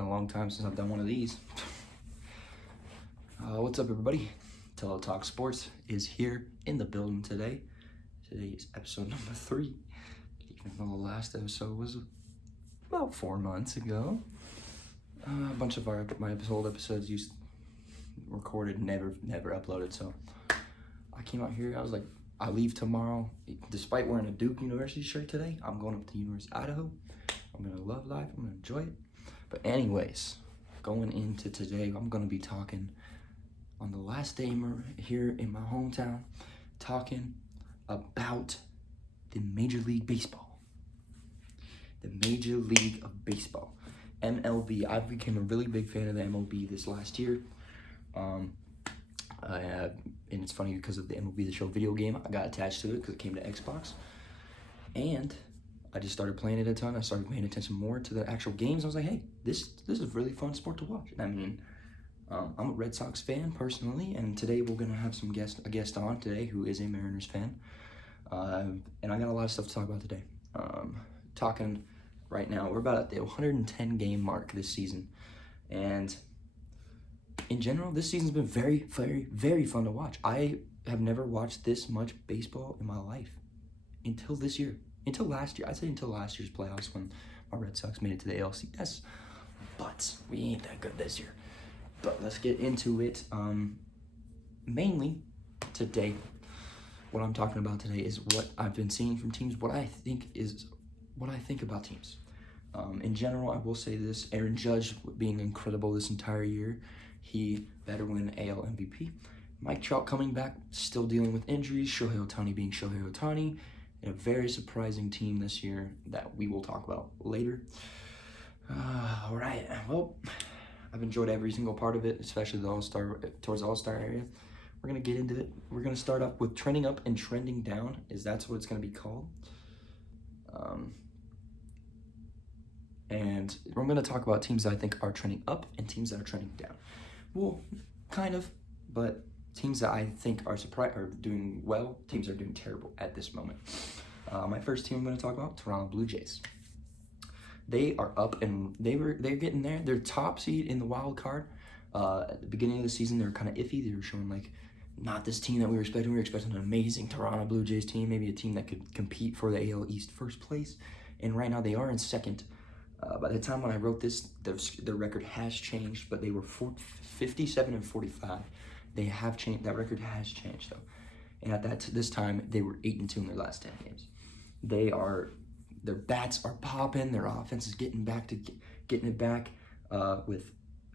been a long time since I've done one of these. What's up, everybody? Tello Talk Sports is here in the building today. Today is episode number 3, even though the last episode was about 4 months ago. A bunch of my old episodes recorded, never uploaded. So I came out here. I was like, I leave tomorrow. Despite wearing a Duke University shirt today, I'm going up to the University of Idaho. I'm gonna love life. I'm gonna enjoy it. But anyways, going into today, I'm gonna be talking on the last day here in my hometown, talking about the Major League Baseball. The Major League of Baseball, MLB. I became a really big fan of the MLB this last year. And it's funny because of the MLB The Show video game. I got attached to it because it came to Xbox. And I just started playing it a ton. I started paying attention more to the actual games. I was like, hey, this is a really fun sport to watch. And I mean, I'm a Red Sox fan personally, and today we're gonna have a guest on today who is a Mariners fan. And I got a lot of stuff to talk about today. Talking right now, we're about at the 110 game mark this season, and in general, this season's been very, very, very fun to watch. I have never watched this much baseball in my life until this year. Until last year. I'd say until last year's playoffs when my Red Sox made it to the ALCS. But we ain't that good this year. But let's get into it. Mainly today, what I'm talking about today is what I've been seeing from teams, what I think about teams. In general, I will say this: Aaron Judge being incredible this entire year. He better win AL MVP. Mike Trout coming back, still dealing with injuries. Shohei Ohtani being Shohei Ohtani. And a very surprising team this year that we will talk about later. All right. Well, I've enjoyed every single part of it, especially towards the All-Star area. We're going to get into it. We're going to start up with trending up and trending down, that's what it's going to be called. And we're going to talk about teams that I think are trending up and teams that are trending down. Well, kind of, but teams that I think are doing well, teams that are doing terrible at this moment. My first team I'm going to talk about, Toronto Blue Jays. They are up and they're getting there. They're top seed in the wild card. At the beginning of the season, they were kind of iffy. They were showing like not this team that we were expecting. We were expecting an amazing Toronto Blue Jays team, maybe a team that could compete for the AL East first place. And right now they are in second. By the time when I wrote this, their record has changed, but they were 57 and 45. They have changed. That record has changed though, and at this time they were 8-2 in their last 10 games. Their bats are popping. Their offense is getting it back. With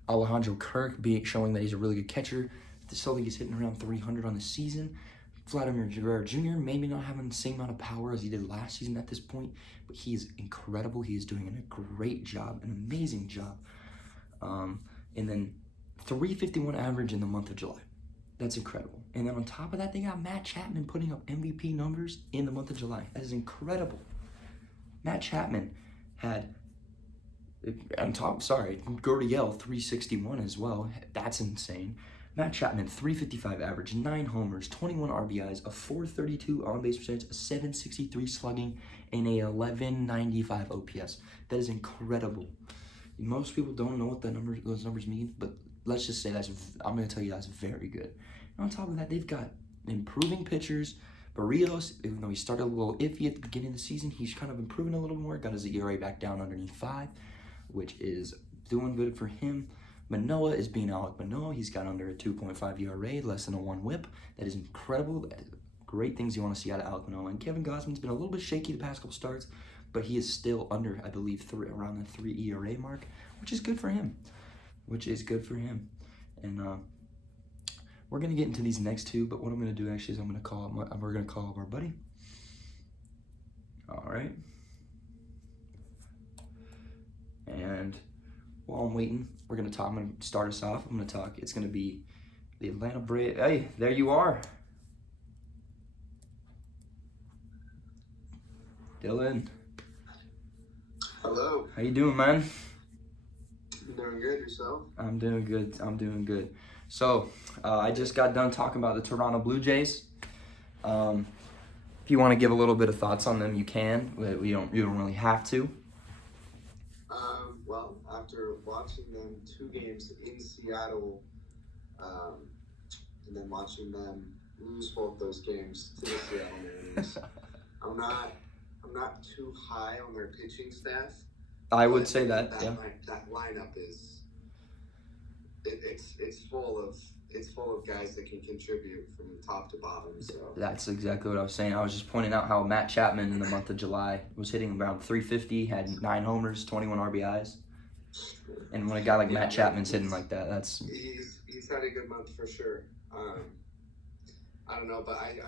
Alejandro Kirk showing that he's a really good catcher. Still think he's hitting around 300 on the season. Vladimir Guerrero Jr. maybe not having the same amount of power as he did last season at this point, but he is incredible. He is doing a great job, an amazing job. And then 351 average in the month of July. That's incredible. And then on top of that, they got Matt Chapman putting up MVP numbers in the month of July. That is incredible. Matt Chapman had, Gurriel 361 as well. That's insane. Matt Chapman, 355 average, 9 homers, 21 RBIs, a 432 on-base percentage, a 763 slugging, and a 1195 OPS. That is incredible. Most people don't know what those numbers mean, but let's just say I'm going to tell you that's very good. And on top of that, they've got improving pitchers. Barrios, even though he started a little iffy at the beginning of the season, he's kind of improving a little more. Got his ERA back down underneath 5, which is doing good for him. Manoah is being Alec Manoah. He's got under a 2.5 ERA, less than a 1 WHIP. That is incredible. That is great things you want to see out of Alec Manoah. And Kevin Gausman's been a little bit shaky the past couple starts, but he is still under, I believe, around the 3 ERA mark, which is good for him. And we're going to get into these next two, but what I'm going to do actually is we're going to call up our buddy. All right. And while I'm waiting, I'm going to start us off. It's going to be the Atlanta Braves. Hey, there you are. Dylan. Hello. How you doing, man? You doing good, yourself? I'm doing good. So, I just got done talking about the Toronto Blue Jays. If you want to give a little bit of thoughts on them, you can. You don't really have to. Well, I've after watching them 2 games in Seattle, and then watching them lose both those games to the Seattle Mariners, I'm not too high on their pitching staff. I would say that that lineup is it's full of guys that can contribute from top to bottom. So that's exactly what I was saying. I was just pointing out how Matt Chapman in the month of July was hitting around 350, had 9 homers, 21 RBIs. And when a guy like Matt Chapman's hitting like that, that's he's had a good month for sure. I don't know, but I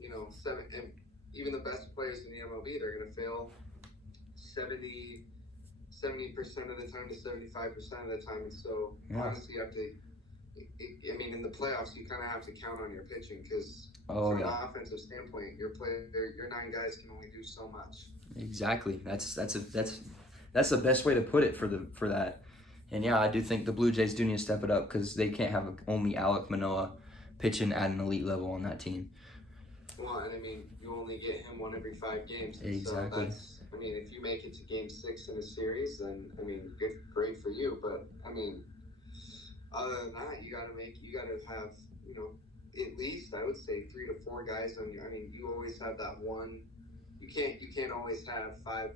and even the best players in the MLB, they're going to fail 70% of the time to 75% of the time. And so, honestly, you have to. In the playoffs, you kind of have to count on your pitching because from an offensive standpoint, your 9 guys can only do so much. Exactly. That's the best way to put it for that. And yeah, I do think the Blue Jays do need to step it up because they can't have only Alek Manoah pitching at an elite level on that team. Well, and you only get him 1 every 5 games. Exactly. So if you make it to Game 6 in a series, then great for you. But other than that, you got to have at least I would say 3 to 4 guys on you. You always have that one. You can't always have 5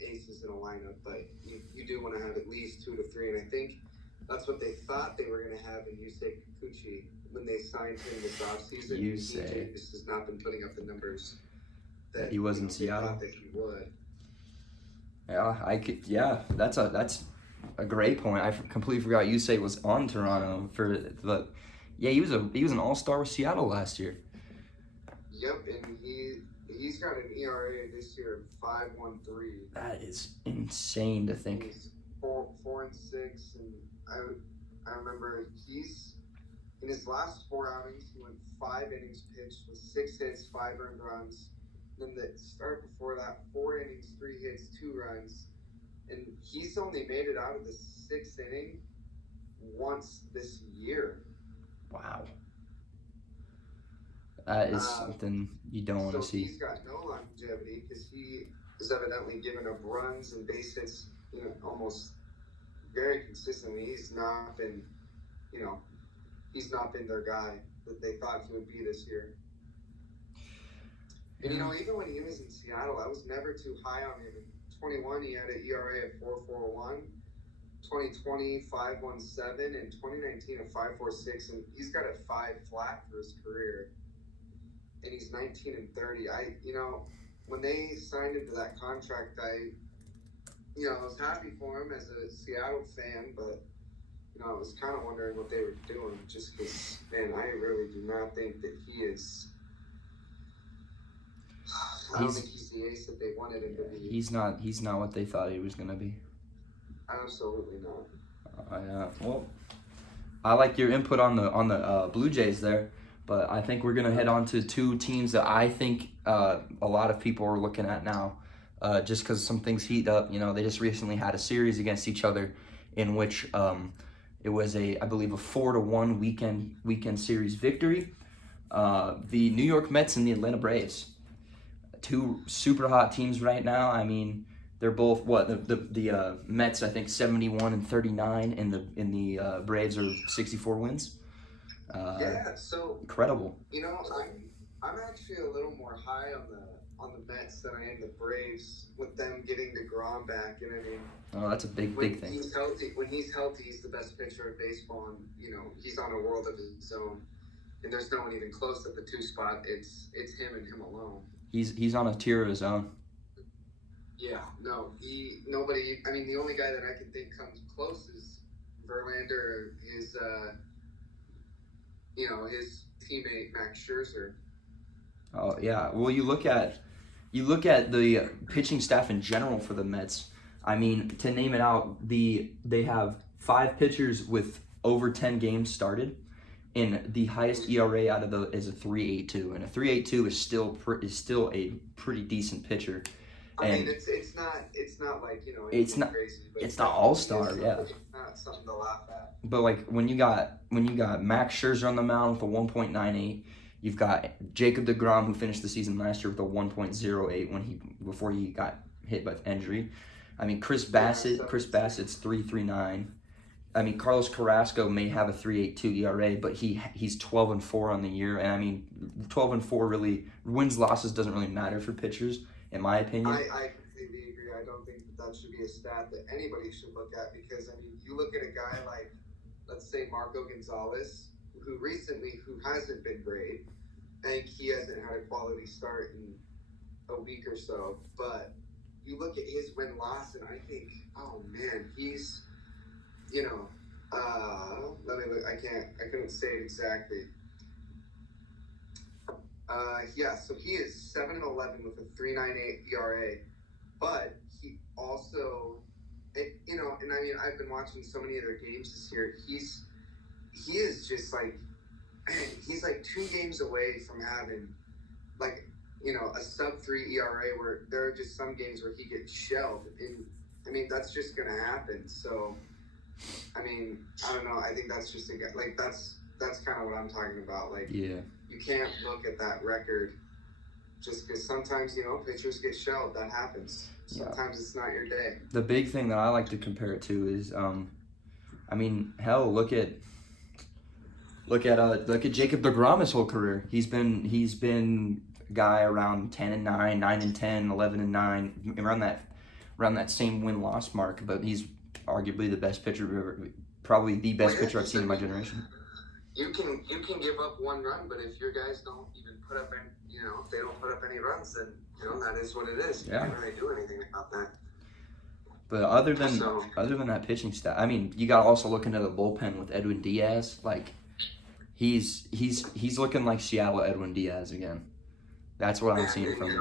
aces in a lineup, but you do want to have at least 2 to 3. And I think that's what they thought they were going to have in Yusei Kikuchi when they signed him this offseason. He just has not been putting up the numbers that he was in Seattle. Thought that he would. Yeah, that's a great point. I completely forgot Yusei was on Toronto but yeah, he was an all-star with Seattle last year. Yep, and he's got an ERA this year of 5.13. That is insane to think. He's 4-6, and I remember in his last 4 outings, he went 5 innings pitched with 6 hits, 5 earned runs. Then the start before that, 4 innings, 3 hits, 2 runs. And he's only made it out of the 6th inning once this year. Wow. That is something you don't want to see. He's got no longevity because he is evidently giving up runs and base hits, almost very consistently. He's not been their guy that they thought he would be this year. And even when he was in Seattle, I was never too high on him. In 21, he had an ERA of 4.41. 2020, 5.17, and 2019 a 5.46, and he's got a 5 flat for his career. And he's 19 and 30. When they signed him to that contract, I was happy for him as a Seattle fan, but I was kind of wondering what they were doing, just because, man, I really do not think that he is. I don't think he's the ace that they wanted him to be. He's not what they thought he was going to be. Absolutely not. Well, I like your input on the Blue Jays there, but I think we're gonna head on to 2 teams that I think a lot of people are looking at now, just because some things heat up. They just recently had a series against each other, in which it was I believe a 4-1 weekend series victory. The New York Mets and the Atlanta Braves, 2 super hot teams right now. They're both the Mets, I think 71 and 39, and the Braves are 64 wins. So incredible. I'm actually a little more high on the Mets than I am the Braves with them getting DeGrom back. Oh, that's a big thing. When he's healthy, he's the best pitcher in baseball, and he's on a world of his own. And there's no one even close at the 2 spot. It's him and him alone. He's on a tier of his own. Yeah, no, nobody. The only guy that I can think comes close is Verlander, his teammate Max Scherzer. Oh yeah, well you look at the pitching staff in general for the Mets. To name it out, they have 5 pitchers with over 10 games started, and the highest ERA out of is a 3.82, and a 3.82 is still a pretty decent pitcher. It's not like it's not crazy, it's not all-star, yeah. It's not something to laugh at. But like when you got Max Scherzer on the mound with a 1.98, you've got Jacob DeGrom who finished the season last year with a 1.08 before he got hit by injury. I mean, Chris Yeah, Bassett's 3.39. I mean, Carlos Carrasco may have a 3.82 ERA, but he's 12-4 on the year, and I mean, 12-4 really wins losses doesn't really matter for pitchers, in my opinion. I completely agree. I don't think that should be a stat that anybody should look at because I mean, you look at a guy like, let's say Marco Gonzalez, who hasn't been great. I think he hasn't had a quality start in a week or so, but you look at his win loss, and I think, oh man, he's, you know, let me look. I couldn't say it exactly. Yeah, so he is 7-11 with a 3.98 ERA, but he also, you know, and I mean, I've been watching so many of their games this year. He is just like, he's like 2 games away from having, like, you know, a sub-3 ERA where there are just some games where he gets shelled. And, I mean, that's just going to happen. So, I mean, I don't know. I think that's just, like, that's kind of what I'm talking about. Like, Yeah. You can't look at that record just because sometimes, you know, pitchers get shelled. That happens. Sometimes It's not your day. The big thing that I like to compare it to is, I mean, hell, look at Jacob deGrom his whole career. He's been a guy around 10-9, 9-10, 11-9, around that same win-loss mark. But he's arguably the best pitcher ever, probably the best pitcher I've seen in my generation. You can give up 1 run, but if your guys don't even put up any, you know, if they don't put up any runs, then you know that is what it is. You can't really do anything about that. But other than that pitching stat, I mean, you got to also look into the bullpen with Edwin Diaz. Like, he's looking like Seattle Edwin Diaz again. That's what I'm seeing from him.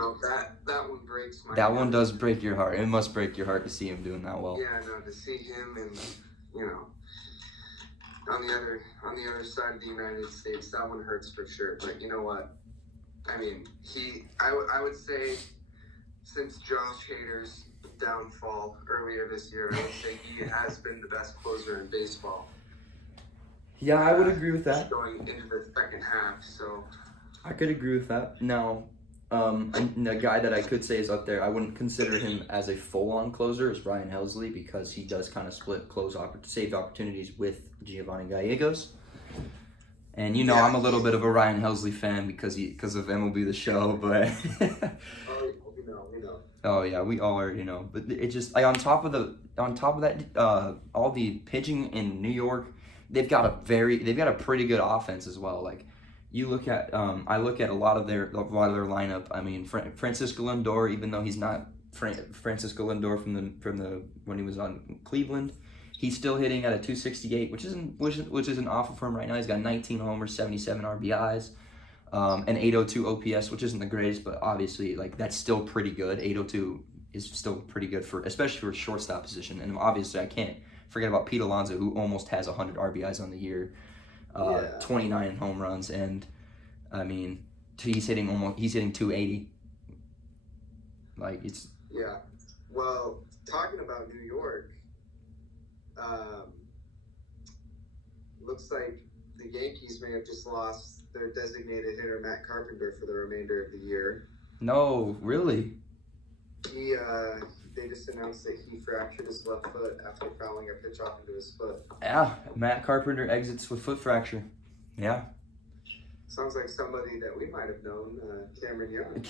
That one breaks my heart. That one does break your heart. It must break your heart to see him doing that well. Yeah, no, to see him and, you know, on the other side of the United States, that one hurts for sure. But you know what? I mean, I would say since Josh Hader's downfall earlier this year, I would say he has been the best closer in baseball. Yeah, I would agree with that. Going into the second half, so I could agree with that. Now, the guy that I could say is up there, I wouldn't consider him as a full-on closer, is Ryan Helsley, because he does kind of split saved opportunities with Giovanni Gallegos. And you know, I'm a little bit of a Ryan Helsley fan because of MLB The Show, but we know. Oh yeah, we all already know. But it just like on top of that, all the pitching in New York, they've got a pretty good offense as well. Like, you look at I look at a lot of their lineup. I mean, Francisco Lindor, even though he's not Francisco Lindor from the when he was on Cleveland, he's still hitting at a 268, which isn't awful for him right now. He's got 19 homers, 77 RBIs, and 802 OPS, which isn't the greatest, but obviously like that's still pretty good. 802 is still pretty good especially for a shortstop position. And obviously I can't forget about Pete Alonso, who almost has 100 RBIs on the year. 29 home runs, and I mean, he's hitting 280. Like, it's Well, talking about New York, looks like the Yankees may have just lost their designated hitter Matt Carpenter for the remainder of the year. No, really? They just announced that he fractured his left foot after fouling a pitch off into his foot. Yeah, Matt Carpenter exits with foot fracture. Yeah. Sounds like somebody that we might have known, Cameron Young.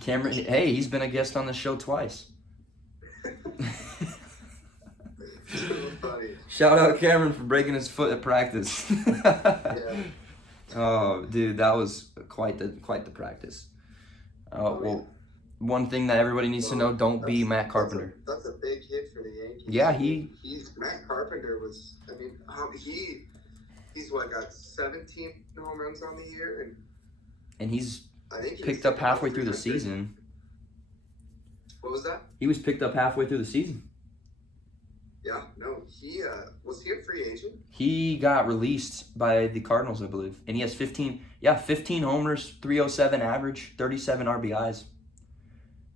Cameron, hey, he's been a guest on the show twice. Funny. Shout out Cameron for breaking his foot at practice. Yeah. Oh, dude, that was quite the practice. Well, one thing that everybody needs to know: don't be Matt Carpenter. That's a big hit for the Yankees. Yeah, Matt Carpenter was. I mean, he's got 17 home runs on the year, and he's picked up halfway through the season. What was that? He was picked up halfway through the season. Yeah, no, was he a free agent? He got released by the Cardinals, I believe, and he has 15 homers, 307 average, 37 RBIs,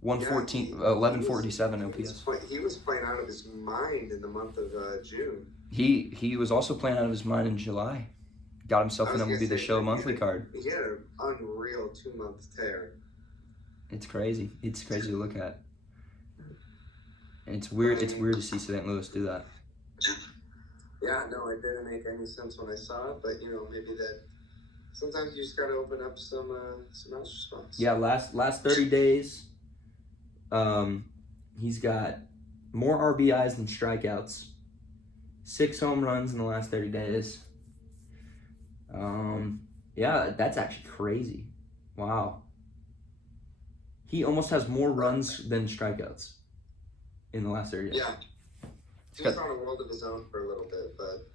1147 OPS. He was playing out of his mind in the month of June. He was also playing out of his mind in July. Got himself an MLB The Show monthly card. He had an unreal 2-month tear. It's crazy. It's crazy to look at. And it's weird. It's weird to see St. Louis do that. Yeah, no, it didn't make any sense when I saw it, but maybe that sometimes you just gotta open up some else spots. Yeah, last 30 days, he's got more RBIs than strikeouts. 6 home runs in the last 30 days. Yeah, that's actually crazy. Wow. He almost has more runs than strikeouts in the last 30 days. Yeah. He was on a world of his own for a little bit, but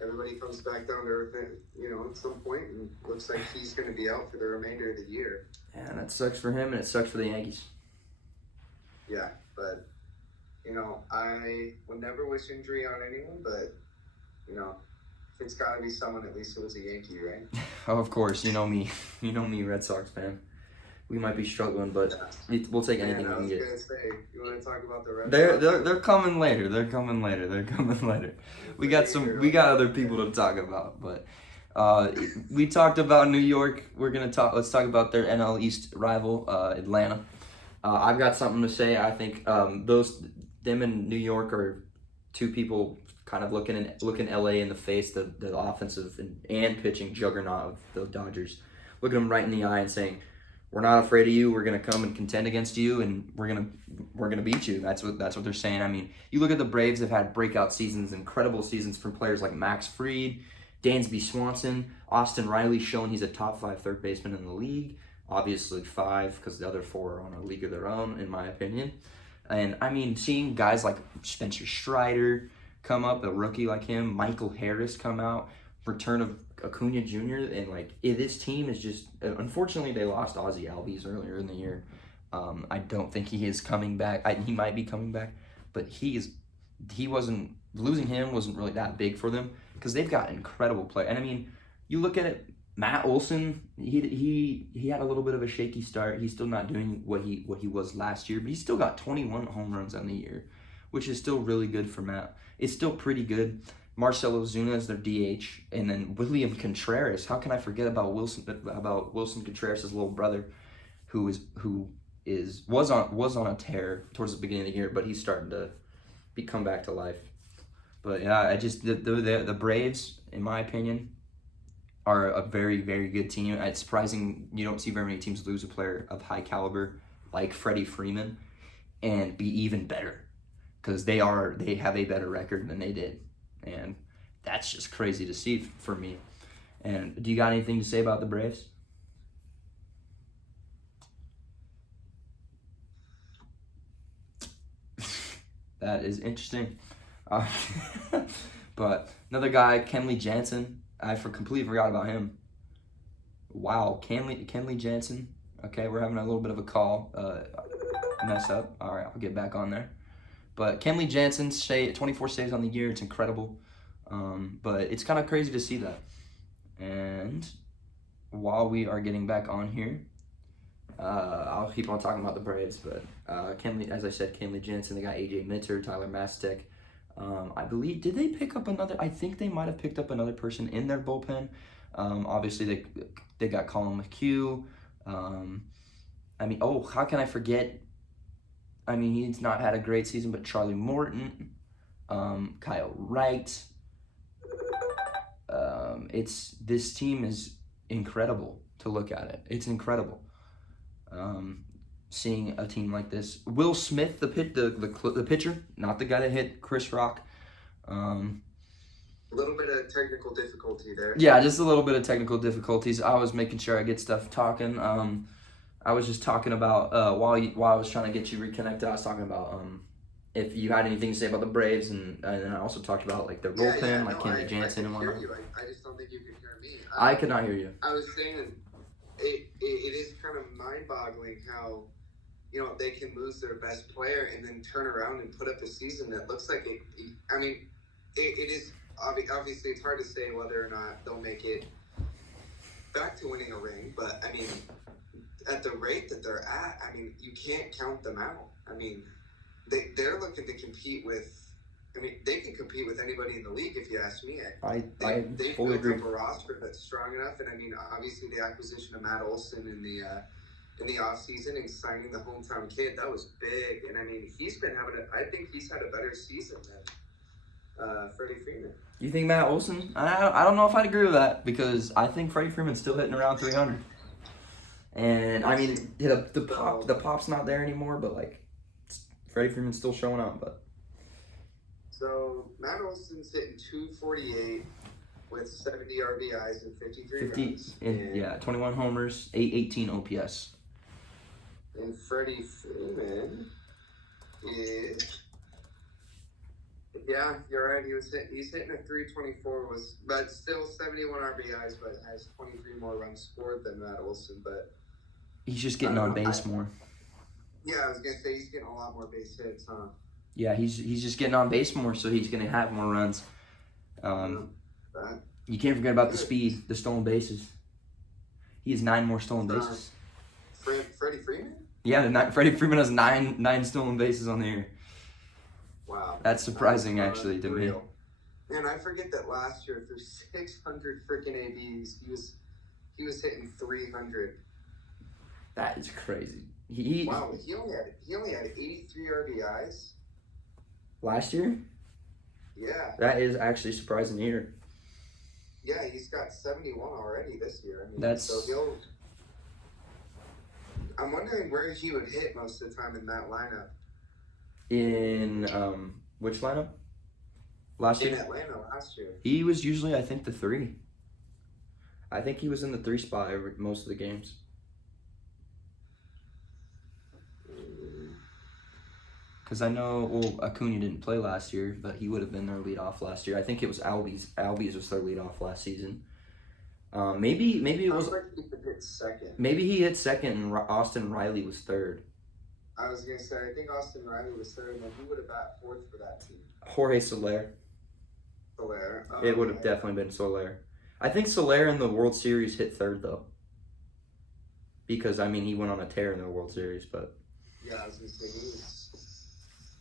everybody comes back down to earth, at some point, and looks like he's going to be out for the remainder of the year. Yeah, and that sucks for him, and it sucks for the Yankees. Yeah, but, I would never wish injury on anyone, but, if it's got to be someone, at least it was a Yankee, right? Oh, of course. You know me. You know me, Red Sox fan. We might be struggling, but we'll take anything we can get. I was going to say, you want to talk about the Red Sox? They're coming later. They're coming later. We got other people to talk about, but we talked about New York. Let's talk about their NL East rival, Atlanta. I've got something to say. I think them and New York are two people kind of looking LA in the face, the offensive and pitching juggernaut of the Dodgers, looking them right in the eye and saying, "We're not afraid of you. We're gonna come and contend against you, and we're gonna beat you." That's what they're saying. I mean, you look at the Braves; they've had breakout seasons, incredible seasons from players like Max Fried, Dansby Swanson, Austin Riley, showing he's a top 5 third baseman in the league. Obviously 5, because the other 4 are on a league of their own, in my opinion. And I mean, seeing guys like Spencer Strider come up, a rookie like him, Michael Harris come out, return of Acuna Jr., and this team is just, unfortunately they lost Ozzie Albies earlier in the year. I don't think he is coming back. He might be coming back, but losing him wasn't really that big for them because they've got incredible play. And I mean, you look at it, Matt Olson, he had a little bit of a shaky start. He's still not doing what he was last year, but he's still got 21 home runs on the year, which is still really good for Matt. It's still pretty good. Marcell Ozuna is their DH, and then William Contreras. How can I forget about Wilson Contreras' little brother, who was on a tear towards the beginning of the year, but he's starting to come back to life. But yeah, the Braves, in my opinion, are a very, very good team. It's surprising you don't see very many teams lose a player of high caliber like Freddie Freeman and be even better, because they have a better record than they did. And that's just crazy to see for me. And do you got anything to say about the Braves? That is interesting. But another guy, Kenley Jansen. I completely forgot about him. Wow, Kenley Jansen. Okay, we're having a little bit of a call mess up. All right, I'll get back on there. But Kenley Jansen, 24 saves on the year. It's incredible. But it's kind of crazy to see that. And while we are getting back on here, I'll keep on talking about the Braves. But as I said, Kenley Jansen, they got AJ Minter, Tyler Mastek. I believe, did they pick up another? I think they might have picked up another person in their bullpen. Obviously, they got Colin McHugh. How can I forget? I mean, he's not had a great season, but Charlie Morton, Kyle Wright. This team is incredible to look at it. It's incredible. Seeing a team like this. Will Smith, the pitcher, not the guy that hit Chris Rock. A little bit of technical difficulty there. Yeah, just a little bit of technical difficulties. I was making sure I get stuff talking. I was just talking about while I was trying to get you reconnected. I was talking about if you had anything to say about the Braves, and then I also talked about their bullpen, Kenley Jansen and whatnot. I just don't think you could hear me. I could not hear you. I was saying it is kind of mind-boggling how they can lose their best player and then turn around and put up a season that looks like it. I mean, it is obviously it's hard to say whether or not they'll make it back to winning a ring, but I mean, at the rate that they're at, I mean, you can't count them out. I mean, they're looking to compete with. I mean, they can compete with anybody in the league, if you ask me. They've fully built agree. up a roster that's strong enough, and I mean, obviously the acquisition of Matt Olson and the in the offseason and signing the hometown kid. That was big. And I mean, I think he's had a better season than Freddie Freeman. You think Matt Olson? I don't know if I'd agree with that because I think Freddie Freeman's still hitting around 300. And I mean, the pop's not there anymore, but like Freddie Freeman's still showing up. But so Matt Olson's hitting 248 with 70 RBIs and 53 runs. And 21 homers, 818 OPS. And Freddie Freeman is, yeah, you're right. He's hitting a 324, but still 71 RBIs, but has 23 more runs scored than Matt Olson. But he's just getting on base more. Yeah, I was gonna say he's getting a lot more base hits, huh? Yeah, he's just getting on base more, so he's gonna have more runs. You can't forget about the speed, the stolen bases. He has 9 more stolen bases. Freddie Freeman? Yeah, Freddie Freeman has nine stolen bases on the year. Wow. That's surprising, actually, to me. Man, I forget that last year through 600 freaking ABs, he was hitting 300. That is crazy. Wow, he only had 83 RBIs last year. Yeah. That is actually surprising to hear. Yeah, he's got 71 already this year. I mean, I'm wondering where he would hit most of the time in that lineup. In which lineup? Last year? In Atlanta last year. He was usually, I think, the 3. I think he was in the 3 spot most of the games. Because I know, Acuna didn't play last year, but he would have been their leadoff last year. I think it was Albies. Albies was their leadoff last season. Maybe it was. He hit second. Maybe he hit second, and Austin Riley was third. I was gonna say, I think Austin Riley was third, and then who would have bat fourth for that team? Jorge Soler. Soler. It would have definitely been Soler. I think Soler in the World Series hit third though. Because I mean, he went on a tear in the World Series, but. Yeah, I was gonna say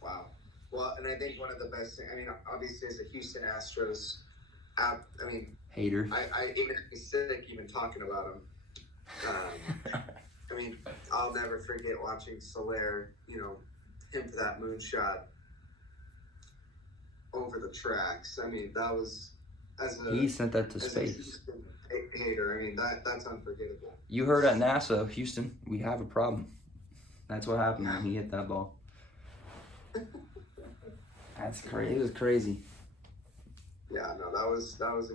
wow. Well, and I think one of the best things, I mean, obviously as a Houston Astros, hater. I even be sick even talking about him. I mean, I'll never forget watching Soler, him to that moonshot over the tracks. I mean, that was he sent that to space. Hater. I mean, that's unforgettable. You heard at NASA, Houston, we have a problem. That's what happened when he hit that ball. That's crazy. It was crazy. Yeah, no, that was a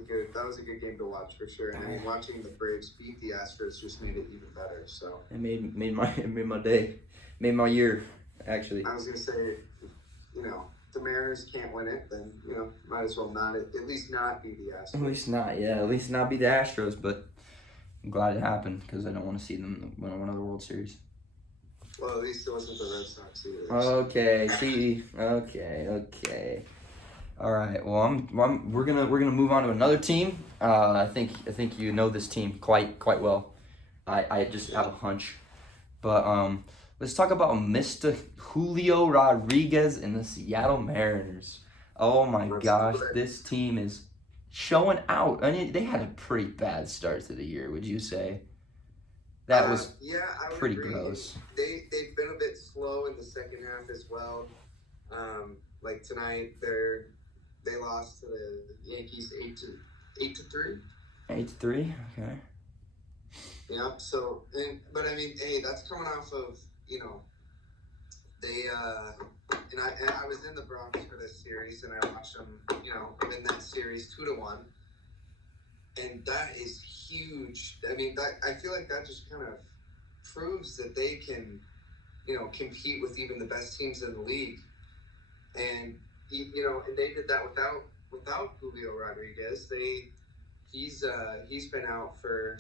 good game to watch for sure. And I mean, watching the Braves beat the Astros just made it even better. So it made my day, made my year. Actually, I was gonna say, if the Mariners can't win it, then might as well not at least not be the Astros. At least not be the Astros. But I'm glad it happened because I don't want to see them win another World Series. Well, at least it wasn't the Red Sox either. Okay. All right. Well, we're gonna move on to another team. I think you know this team quite well. I just have a hunch, but let's talk about Mr. Julio Rodriguez and the Seattle Mariners. Oh my gosh, this team is showing out. I mean, they had a pretty bad start to the year. Would you say? That was I would pretty agree. gross. They've been a bit slow in the second half as well. Like tonight, they lost to the Yankees 8-3. 8-3. Okay. Yep. So, but I mean, hey, that's coming off of they and I was in the Bronx for this series, and I watched them win that series 2-1. And that is huge. I mean, I feel like that just kind of proves that they can, compete with even the best teams in the league. And and they did that without Julio Rodriguez. He's been out for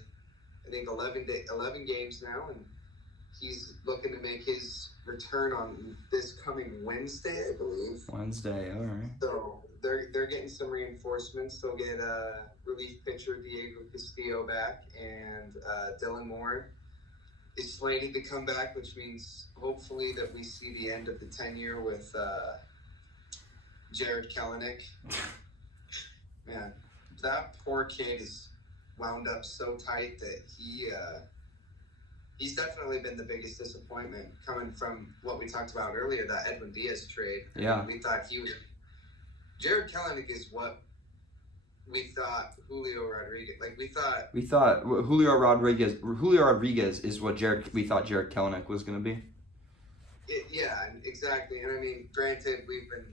I think 11 games now, and he's looking to make his return on this coming Wednesday, I believe. Wednesday, all right. So they're getting some reinforcements. They'll get relief pitcher Diego Castillo back, and Dylan Moore is slated to come back, which means hopefully that we see the end of the tenure with Jared Kelenic. Man, that poor kid is wound up so tight that he's definitely been the biggest disappointment coming from what we talked about earlier, that Edwin Diaz trade. Yeah. We thought he was. Jared Kelenic is what we thought Julio Rodriguez. Like, we thought Julio Rodriguez is what we thought Jared Kelenic was going to be. Yeah, exactly. And I mean, granted, we've been,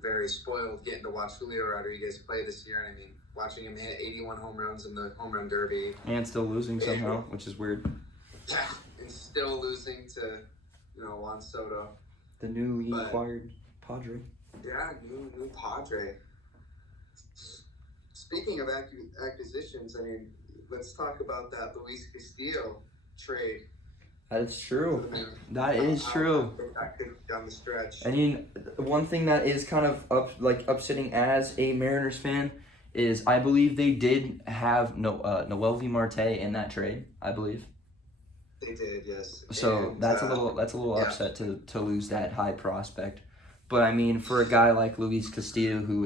very spoiled getting to watch Julio Rodriguez play this year. And I mean, watching him hit 81 home runs in the home run derby. And still losing somehow, which is weird. Yeah, and still losing to, Juan Soto. The newly acquired Padre. Yeah, new Padre. Speaking of acquisitions, I mean, let's talk about that Luis Castillo trade. That is true. That is true. Down the stretch. I mean, one thing that is kind of upsetting as a Mariners fan is I believe they did have Noelvi Marte in that trade. I believe. They did, yes. So and, that's a little upset to lose that high prospect. But I mean, for a guy like Luis Castillo, who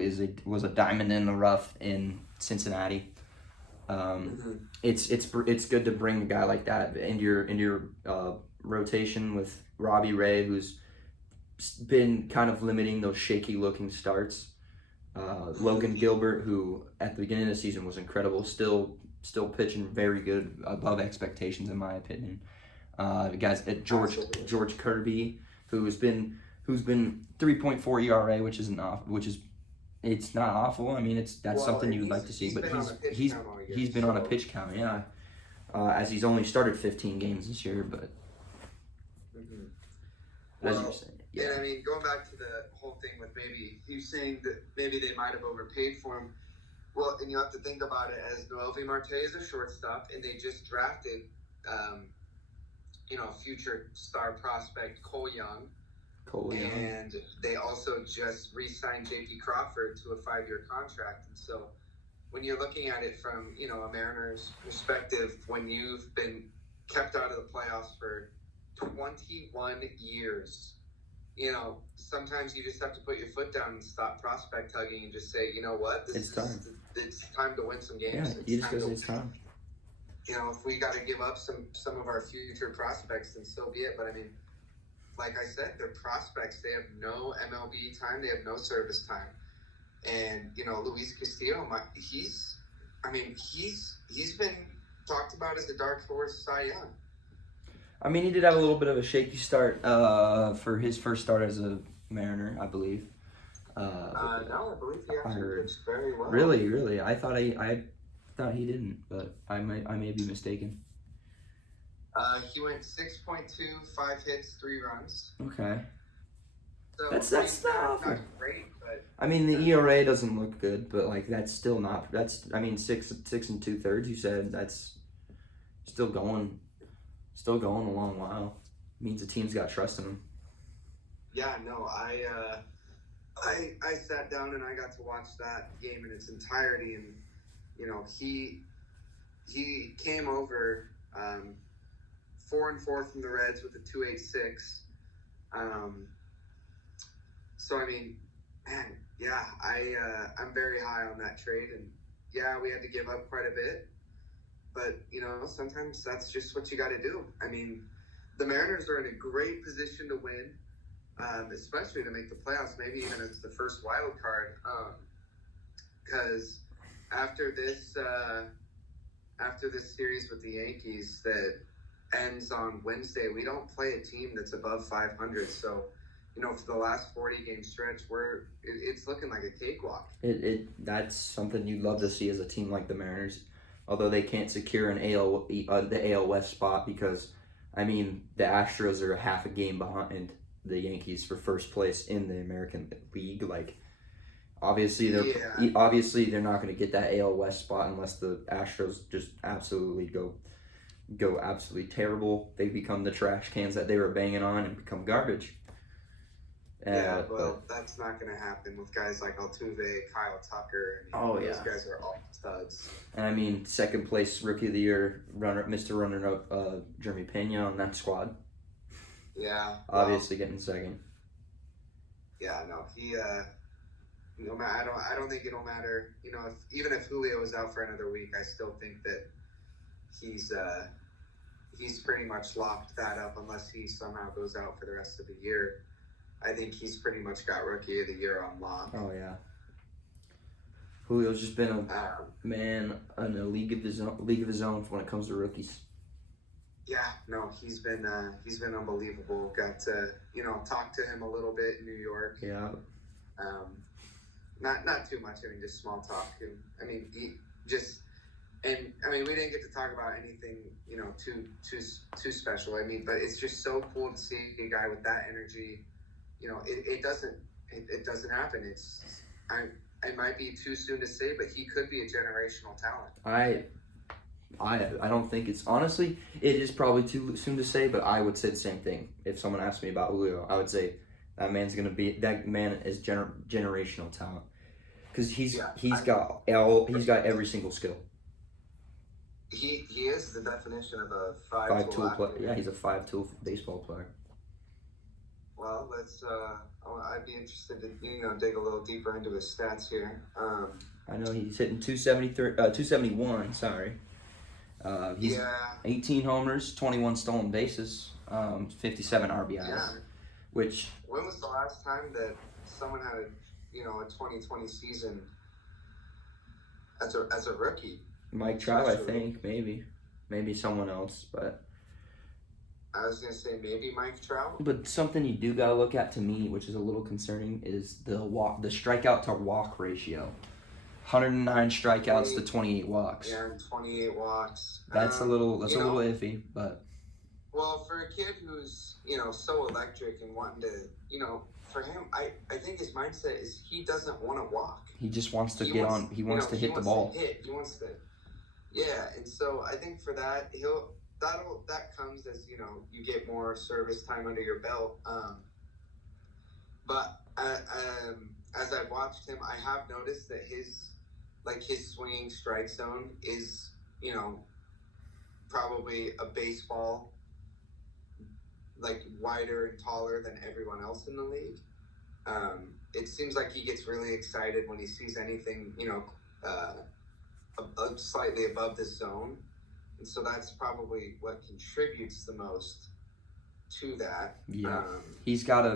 was a diamond in the rough in Cincinnati. It's good to bring a guy like that into your rotation with Robbie Ray, who's been kind of limiting those shaky looking starts. Logan Gilbert, who at the beginning of the season was incredible, still pitching very good, above expectations in my opinion. Guys at George Kirby, who's been 3.4 ERA, which is it's not awful. I mean, that's something you would like to see, but he's been on a pitch count, yeah. As he's only started 15 games this year, but as you're saying, yeah. And I mean, going back to the whole thing with maybe you saying that maybe they might have overpaid for him. Well, and you have to think about it as Noelvi Marte is a shortstop, and they just drafted, future star prospect Cole Young. And they also just re-signed J.P. Crawford to a 5-year contract. And so when you're looking at it from, a Mariners perspective, when you've been kept out of the playoffs for 21 years, sometimes you just have to put your foot down and stop prospect hugging and just say, you know what, it's time to win some games. It's time. If we got to give up some of our future prospects, then so be it. But I mean, like I said, they're prospects. They have no MLB time. They have no service time. And, Luis Castillo, he's been talked about as the dark horse Cy Young. I mean, he did have a little bit of a shaky start for his first start as a Mariner, I believe. No, I believe he actually pitched very well. Really? I thought he didn't, but I may be mistaken. He went 6.2, 5 hits, 3 runs. Okay. So that's not awful. Not great, but I mean, the ERA doesn't look good, but that's still not. That's 6 2/3. You said that's still going a long while. It means the team's got trust in him. Yeah, no, I sat down and I got to watch that game in its entirety, and he came over 4-4 from the Reds with a 2.86. So I mean, man, yeah, I'm very high on that trade, and yeah, we had to give up quite a bit, but sometimes that's just what you got to do. I mean, the Mariners are in a great position to win, especially to make the playoffs, maybe even as the first wild card, because after this series with the Yankees that ends on Wednesday, we don't play a team that's above 500. So, for the last 40-game stretch, it's looking like a cakewalk. That's something you'd love to see as a team like the Mariners, although they can't secure the AL West spot because, I mean, the Astros are half a game behind the Yankees for first place in the American League. Like, obviously they're not going to get that AL West spot unless the Astros just absolutely go absolutely terrible. They become the trash cans that they were banging on and become garbage. That's not going to happen with guys like Altuve, Kyle Tucker. Those guys are all studs. And I mean, second place Rookie of the Year Mr. Runner-up Jeremy Pena on that squad. Yeah. Obviously getting second. Yeah, no, he. No matter, I don't think it'll matter. Even if Julio is out for another week, I still think that he's he's pretty much locked that up unless he somehow goes out for the rest of the year. I think he's pretty much got Rookie of the Year on lock. Oh yeah. Julio's just been a man in a league of his own when it comes to rookies. Yeah, no, he's been unbelievable. Got to talk to him a little bit in New York. Yeah. Not too much. I mean, just small talk. And I mean, we didn't get to talk about anything too special. I mean, but it's just so cool to see a guy with that energy. It doesn't happen. It might be too soon to say, but he could be a generational talent. I don't think it's, honestly, it is probably too soon to say, but I would say the same thing. If someone asked me about Julio, I would say that man is generational talent, because he's got every single skill. He is the definition of a five-tool player. Yeah, he's a 5-tool baseball player. Well, I'd be interested to dig a little deeper into his stats here. I know he's hitting 271. Sorry. He's 18 homers, 21 stolen bases, 57 RBIs. Yeah. Which, when was the last time that someone had a 2020 season as a rookie? Mike Trout, I think, maybe someone else, but I was gonna say maybe Mike Trout. But something you do gotta look at, to me, which is a little concerning, is the strikeout to walk ratio. 109 strikeouts to 28 walks. Yeah, 28 walks. That's a little iffy, but. Well, for a kid who's so electric and wanting to for him, I think his mindset is he doesn't want to walk. He just wants to get on. He wants to hit the ball. He wants to. Yeah, and so I think for that that comes as you get more service time under your belt. But as I've watched him, I have noticed that his swinging strike zone is probably a baseball wider and taller than everyone else in the league. It seems like he gets really excited when he sees anything slightly above the zone, and so that's probably what contributes the most to that. Yeah, he's got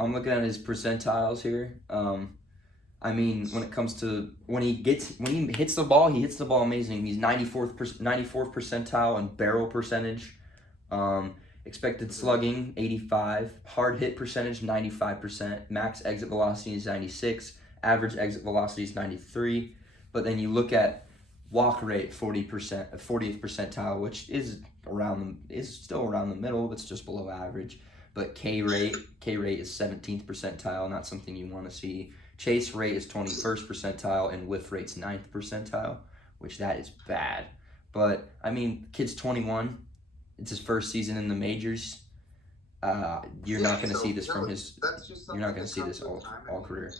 I'm looking at his percentiles here. I mean, when it comes to when he hits the ball, he hits the ball amazing. He's 94th percentile in barrel percentage. Expected slugging 85, hard hit percentage 95%, max exit velocity is 96, average exit velocity is 93. But then you look at walk rate 40%, 40th percentile, which is still around the middle, but it's just below average. But K rate is 17th percentile, not something you want to see. Chase rate is 21st percentile, and whiff rate's 9th percentile, which that is bad. But I mean, kid's 21. It's his first season in the majors. You're not going to see this from his. You're not going to see this all career.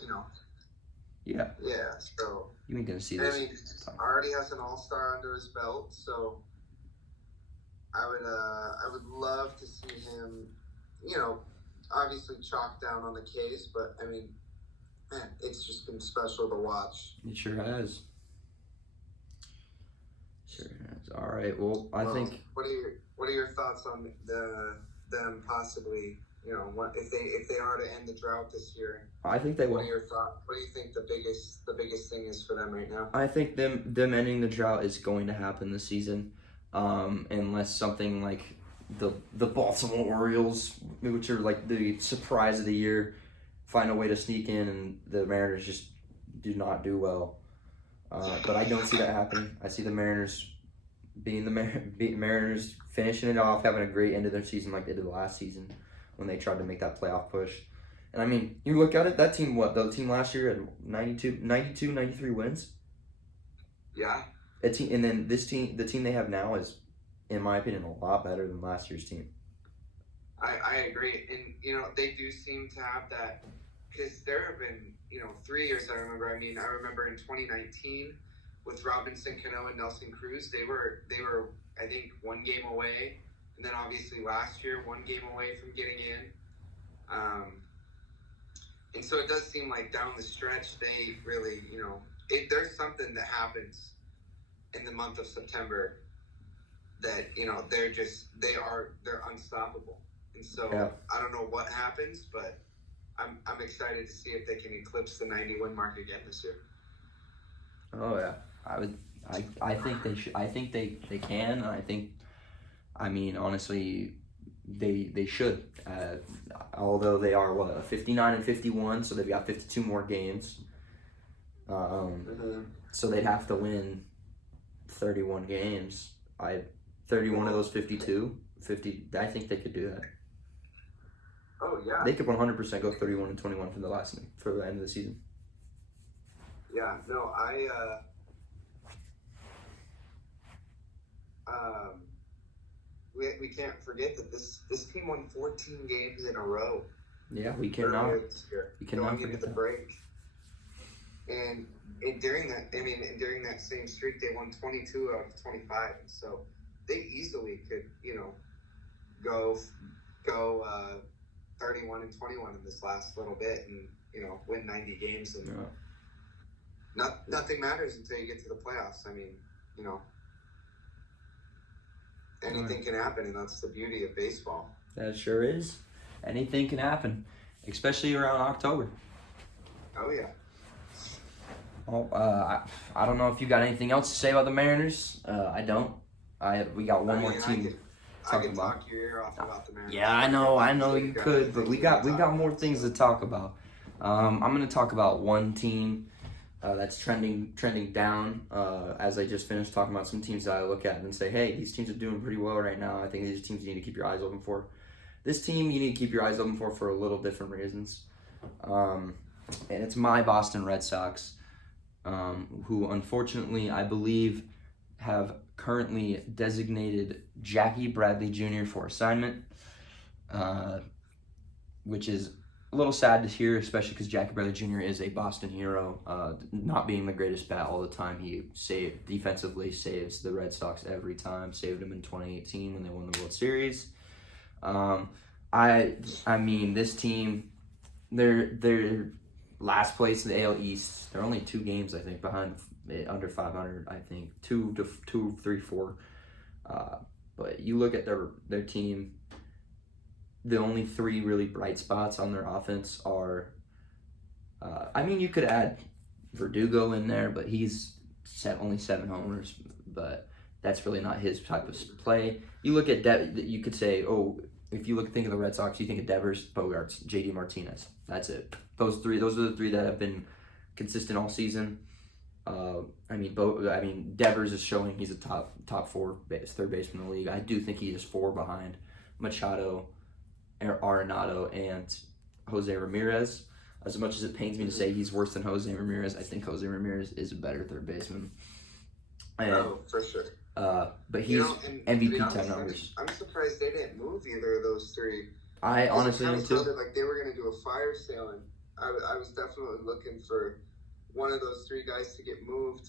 Yeah. Yeah. So you ain't going to see this. I mean, already has an all-star under his belt, so I would love to see him. Obviously chalk down on the K's, but I mean, man, it's just been special to watch. It sure has. All right. Well, I think. What are your thoughts on them possibly? If they are to end the drought this year? I think they will. What are your thoughts? What do you think the biggest thing is for them right now? I think them ending the drought is going to happen this season, unless something like the Baltimore Orioles, which are like the surprise of the year, find a way to sneak in, and the Mariners just do not do well. But I don't see that happening. I see the Mariners being Mariners, finishing it off, having a great end of their season like they did last season when they tried to make that playoff push. And I mean, you look at it, that team, the team last year had 93 wins? Yeah. And then this team, the team they have now is, in my opinion, a lot better than last year's team. I agree. And, they do seem to have that, because there have been, 3 years I remember. I mean, I remember in 2019 with Robinson Cano and Nelson Cruz, they were I think 1 game away, and then obviously last year 1 game away from getting in. And so it does seem like down the stretch they really, there's something that happens in the month of September that they're unstoppable. And so Yeah. I don't know what happens, but I'm excited to see if they can eclipse the 90-win mark again this year. Oh yeah, I think they should. I think they can. I mean, honestly, they should. Although they are 59-51, so they've got 52 more games. So they'd have to win 31 games. 31 of those 52. 50. I think they could do that. Oh yeah. They could 100% go 31-21 for the end of the season. Yeah. No, we can't forget that this team won 14 games in a row. Yeah, we cannot. We cannot forget the break. And during that same streak, they won 22 out of 25. And so they easily could, go 31-21 in this last little bit, and win 90 games. And nothing matters until you get to the playoffs. I mean, anything can happen, and that's the beauty of baseball. That sure is. Anything can happen, especially around October. Oh yeah. Oh, I don't know if you got anything else to say about the Mariners. I don't. We got one more team. I could talk your ear off about the Mariners. Yeah, I know you could, but we got more things to talk about. I'm gonna talk about one team that's trending down. As I just finished talking about some teams that I look at and say, hey, these teams are doing pretty well right now. I think these teams you need to keep your eyes open for. This team you need to keep your eyes open for a little different reasons. And it's my Boston Red Sox, who unfortunately I believe have currently designated Jackie Bradley Jr. for assignment, which is a little sad to hear, especially because Jackie Bradley Jr. is a Boston hero. Not being the greatest bat all the time, he defensively saves the Red Sox every time. Saved them in 2018 when they won the World Series. I mean, this team, they're last place in the AL East. They're only 2 games, I think, behind under 500. I think 2, 3, 4. But you look at their team. The only 3 really bright spots on their offense are, you could add Verdugo in there, but he's only 7 homers, but that's really not his type of play. You look at you could say, if you think of the Red Sox, you think of Devers, Bogarts, JD Martinez. That's it. Those are the 3 that have been consistent all season. Devers is showing he's a top 4 third baseman in the league. I do think he is 4 behind Machado, Arenado, and Jose Ramirez. As much as it pains me to say he's worse than Jose Ramirez, I think Jose Ramirez is a better third baseman. For sure. But he's MVP type numbers. I'm surprised they didn't move either of those 3. I honestly am too. Sounded like they were going to do a fire sale, and I was definitely looking for one of those 3 guys to get moved.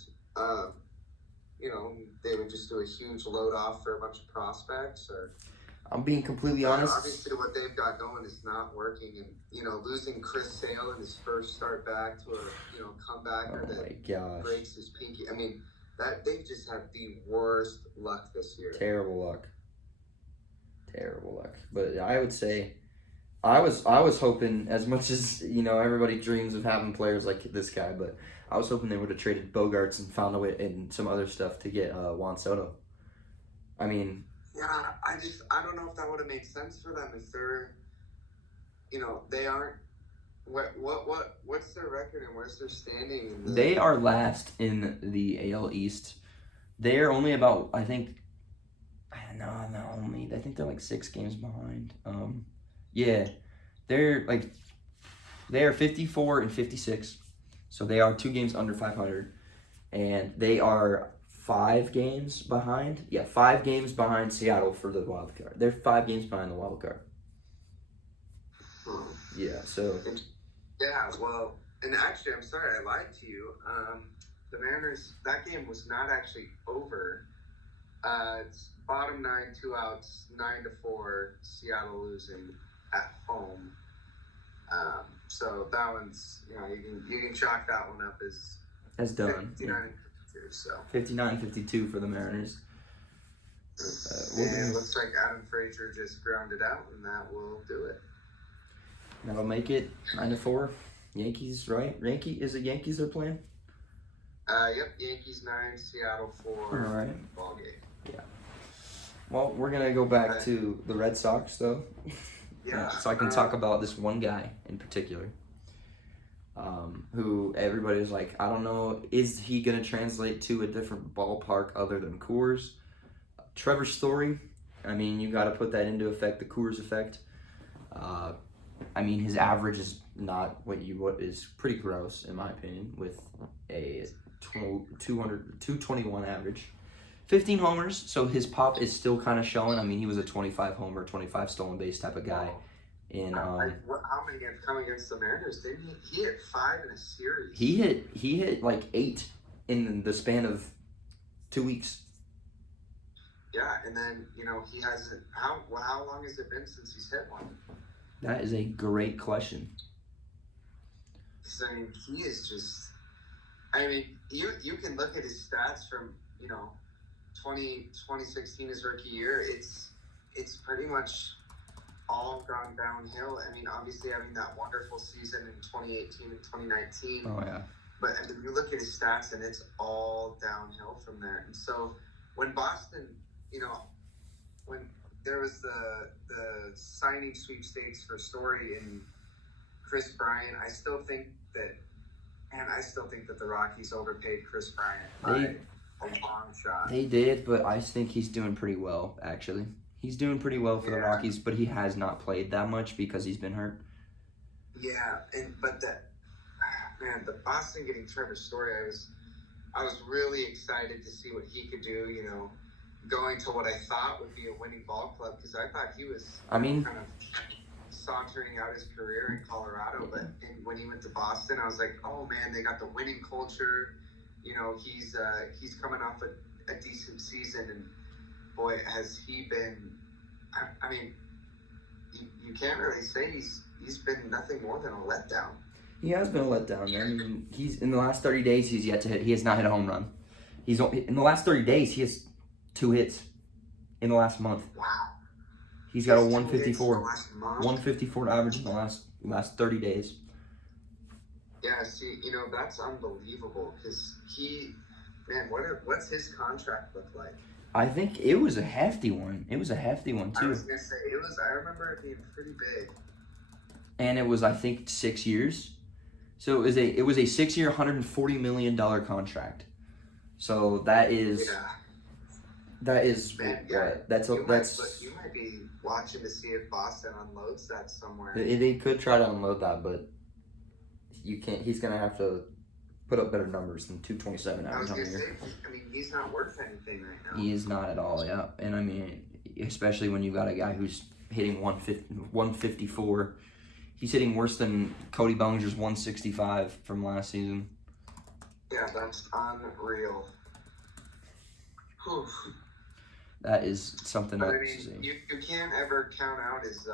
They would just do a huge load off for a bunch of prospects, or. I'm being completely honest. Obviously, what they've got going is not working, and losing Chris Sale in his first start back to a comebacker that breaks his pinky. I mean, that they've just had the worst luck this year. Terrible luck. But I would say, I was hoping, as much as everybody dreams of having players like this guy, but I was hoping they would have traded Bogarts and found a way and some other stuff to get Juan Soto. I mean. Yeah, I don't know if that would have made sense for them if they're, they aren't. What's their record and where's their standing? They are last in the AL East. They are only about, I think they're like 6 games behind. They are 54 and 56, so they are 2 games under 500, and they are 5 games behind. 5 games behind Seattle for the wild card. They're 5 games behind the wild card. Yeah, so. Yeah, well, and actually, I'm sorry, I lied to you. The Mariners, that game was not actually over. It's bottom 9, 2 outs, 9-4, Seattle losing at home. So that one's, you can chalk that one up as done. 59 and 52, so. 59-52 for the Mariners. And it looks like Adam Frazier just grounded out, and that will do it. That'll make it 9-4. Yankees, right? Is it Yankees they're playing? Yep, Yankees 9, Seattle 4. All right. Ball game. Yeah. Well, we're gonna go back to the Red Sox though. Yeah. So I can talk about this one guy in particular, who everybody was like, I don't know, is he gonna translate to a different ballpark other than Coors? Trevor Story. I mean, you got to put that into effect, the Coors effect. I mean, his average is not what is pretty gross in my opinion, with a 221 average. 15 homers, so his pop is still kind of showing. I mean, he was a 25 homer, 25 stolen base type of guy. How many games coming against the Mariners? Didn't he hit 5 in a series? He hit like 8 in the span of 2 weeks. Yeah, and then he hasn't. How long has it been since he's hit one? That is a great question. So, I mean, he is just. I mean, you can look at his stats from 2016, his rookie year. It's pretty much all gone downhill. I mean, obviously having that wonderful season in 2018 and 2019. Oh yeah. But I mean, you look at his stats, and it's all downhill from there. And so when Boston, when there was the signing sweepstakes for Story and Chris Bryant, I still think that the Rockies overpaid Chris Bryant by a long shot. They did, but I think he's doing pretty well, actually. He's doing pretty well for the Rockies, but he has not played that much because he's been hurt. Yeah, but the Boston getting Trevor Story, I was really excited to see what he could do, going to what I thought would be a winning ball club, because I thought he was kind of sauntering out his career in Colorado, but when he went to Boston, I was like, oh man, they got the winning culture. He's coming off a decent season, and boy, has he been. I mean, you can't really say he's been nothing more than a letdown. He has been a letdown, man. I mean, he's in the last 30 days. He has not hit a home run. In the last 30 days. He has 2 hits in the last month. Wow. He's got a 154. 154 average in the last 30 days. Yeah, see, that's unbelievable, because what's his contract look like? I think it was a hefty one. It was a hefty one too. I was gonna say I remember it being pretty big. And it was, I think, 6 years. So it was a 6-year, $140 million contract. So that is. Yeah. That's You might be watching to see if Boston unloads that somewhere. They could try to unload that, but you can't. He's gonna have to put up better numbers than 227 average on the year. I mean, he's not worth anything right now. He is not at all. Yeah, and I mean, especially when you got a guy who's hitting 154. He's hitting worse than Cody Bellinger's 165 from last season. Yeah, that's unreal. Whew. That is something else. I mean, you can't ever count out his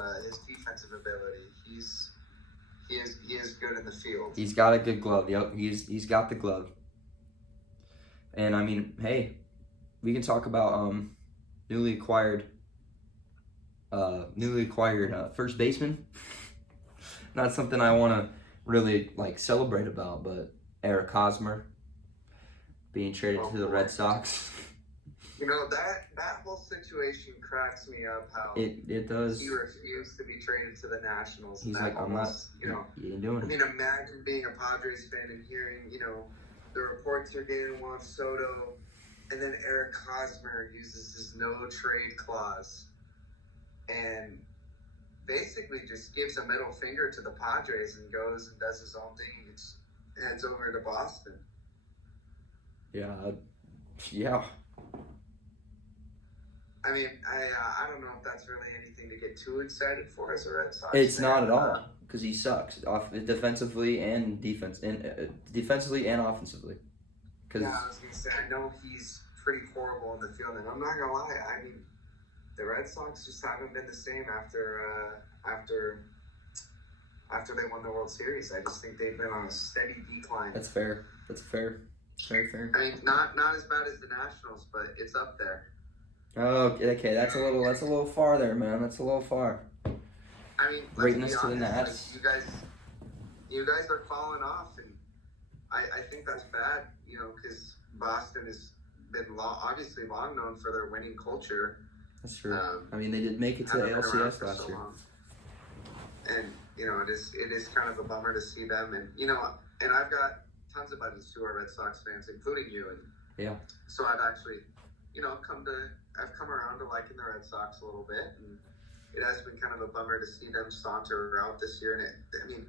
defensive ability. He is good in the field. He's got a good glove. Yep, he's got the glove. And I mean, hey, we can talk about newly acquired first baseman. Not something I want to really celebrate about, but Eric Hosmer being traded to the Red Sox. That whole situation cracks me up. How it does. He refused to be traded to the Nationals. He's like, I'm not. You ain't doing it. I mean, imagine being a Padres fan and hearing, the reports are getting Juan Soto, and then Eric Hosmer uses his no trade clause, and basically just gives a middle finger to the Padres and goes and does his own thing and heads over to Boston. Yeah. I mean, I don't know if that's really anything to get too excited for as a Red Sox It's fan. not at all, because he sucks defensively and offensively. Yeah, I was gonna say, I know he's pretty horrible in the field, and I'm not gonna lie. I mean, the Red Sox just haven't been the same after they won the World Series. I just think they've been on a steady decline. That's fair. Very fair. I mean, not as bad as the Nationals, but it's up there. Oh, okay, that's a little far there, man. That's a little far. I mean, let's Rating be this to the honest. Nats. Like, you guys are falling off, and I think that's bad. Because Boston has been obviously long known for their winning culture. That's true. I mean, they did make it to Haven't been around ALCS for last so year. long. And it is kind of a bummer to see them. And I've got tons of buddies who are Red Sox fans, including you. And Yeah. so I've actually, I've come around to liking the Red Sox a little bit, and it has been kind of a bummer to see them saunter out this year. And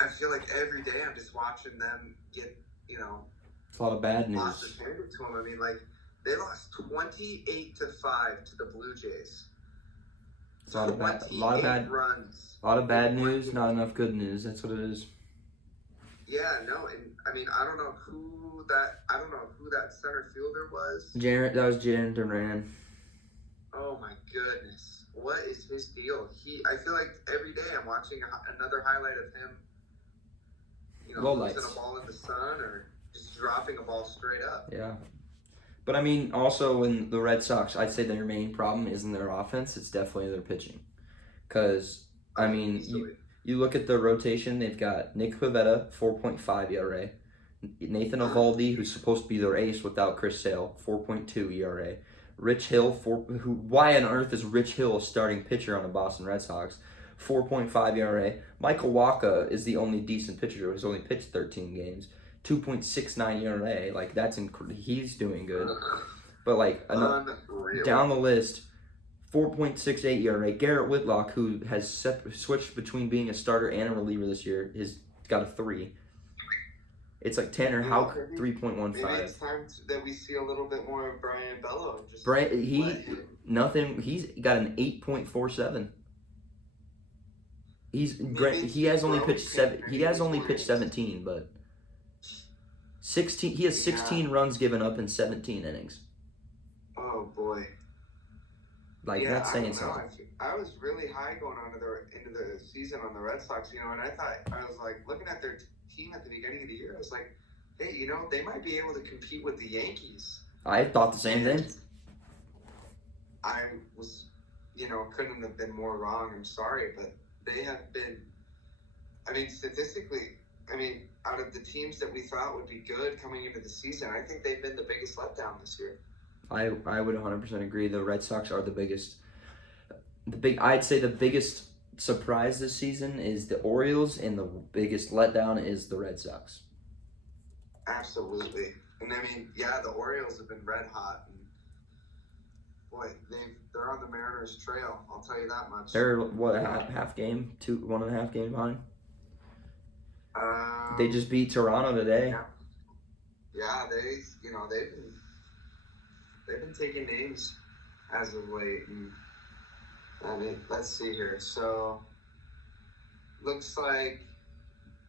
I feel like every day I'm just watching them get, It's a lot of bad losses news. handed to them. I mean, like, they lost 28-5 to the Blue Jays. It's a lot of bad runs. A lot of bad news, not enough good news. That's what it is. Yeah, no, and I mean, I don't know who that center fielder was. That was Jared Duran. Oh my goodness, what is his deal? I feel like every day I'm watching another highlight of him. Losing a ball in the sun or just dropping a ball straight up. Yeah. But I mean, also when the Red Sox, I'd say their main problem isn't their offense, it's definitely their pitching. Because, I mean, you look at the rotation, they've got Nick Pivetta, 4.5 ERA. Nathan Eovaldi, who's supposed to be their ace without Chris Sale, 4.2 ERA. Rich Hill, why on earth is Rich Hill a starting pitcher on the Boston Red Sox? 4.5 ERA. Michael Wacha is the only decent pitcher who's only pitched 13 games. 2.69 ERA. Like, he's doing good. But, like, down the list, 4.68 ERA. Garrett Whitlock, who has switched between being a starter and a reliever this year, has got a 3. It's like Tanner Houck, 3.15. Maybe it's time that we see a little bit more of Brian Bello. He's got an 8.47. He has only pitched 17, but 16. He has 16 runs given up in 17 innings. Oh boy. Like, that's saying something. I was really high going into the season on the Red Sox, and I was like looking at their team at the beginning of the year. I was like, hey, they might be able to compete with the Yankees. I thought the same thing. I was, couldn't have been more wrong. I'm sorry, but they have been. I mean, statistically, out of the teams that we thought would be good coming into the season, I think they've been the biggest letdown this year. I would 100% agree. The Red Sox are the biggest. I'd say the biggest surprise this season is the Orioles, and the biggest letdown is the Red Sox. Absolutely, and the Orioles have been red hot. And boy, they're on the Mariners' trail. I'll tell you that much. They're half game, 1.5 games behind. They just beat Toronto today. Yeah, they've been taking names as of late. And, let's see here. So, looks like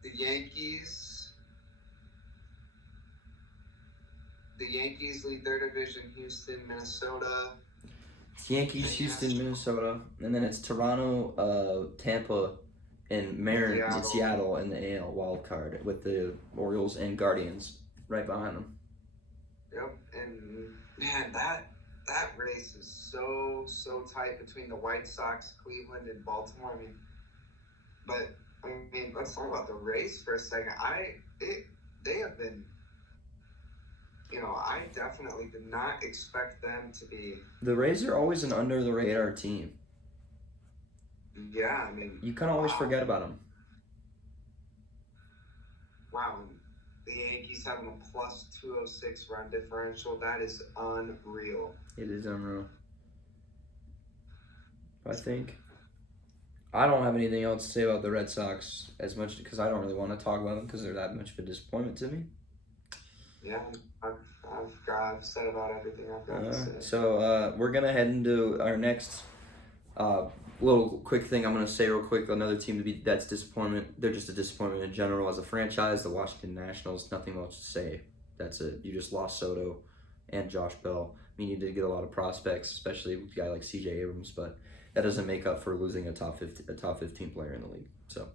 the Yankees lead their division. Houston, Minnesota. It's Yankees, Houston, Minnesota, and then it's Toronto, Tampa, and Seattle in the AL wild card with the Orioles and Guardians right behind them. Yep, and man, that race is so tight between the White Sox, Cleveland, and Baltimore. Let's talk about the race for a second. They have been. I definitely did not expect them to be. The Rays are always an under the radar team. Yeah, you kind of always forget about them. Wow, the Yankees having a plus 206 run differential, that is unreal. It is unreal. I don't have anything else to say about the Red Sox as much because I don't really want to talk about them because they're that much of a disappointment to me. Yeah, I've said about everything I've got to say. So we're going to head into our next little quick thing I'm going to say real quick. Another team that's disappointment. They're just a disappointment in general as a franchise. The Washington Nationals, nothing much to say. That's it. You just lost Soto and Josh Bell. You did get a lot of prospects, especially with a guy like C.J. Abrams, but that doesn't make up for losing a top 15 player in the league. So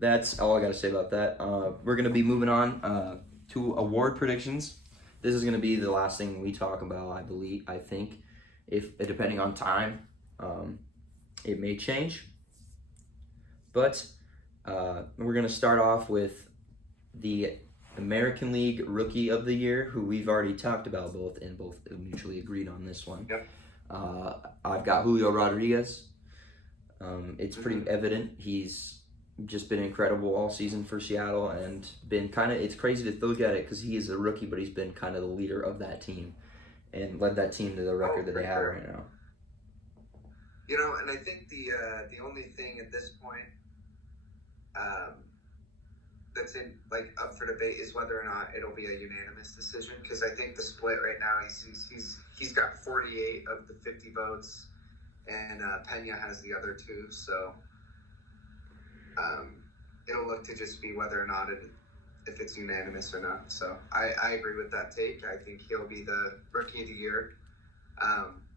that's all I got to say about that. We're going to be moving on to award predictions. This is going to be the last thing we talk about, I think. If depending on time, it may change. But we're gonna start off with the American League Rookie of the Year, who we've already talked about both mutually agreed on this one. Yep. I've got Julio Rodriguez. It's pretty evident he's just been incredible all season for Seattle and been it's crazy to look at it because he is a rookie, but he's been kind of the leader of that team and led that team to the record that they have right now. You know, and I think the only thing at this point that's up for debate is whether or not it'll be a unanimous decision, because I think the split right now he's got 48 of the 50 votes, and Pena has the other 2, so it'll look to just be whether or not if it's unanimous or not. So I agree with that take. I think he'll be the Rookie of the Year,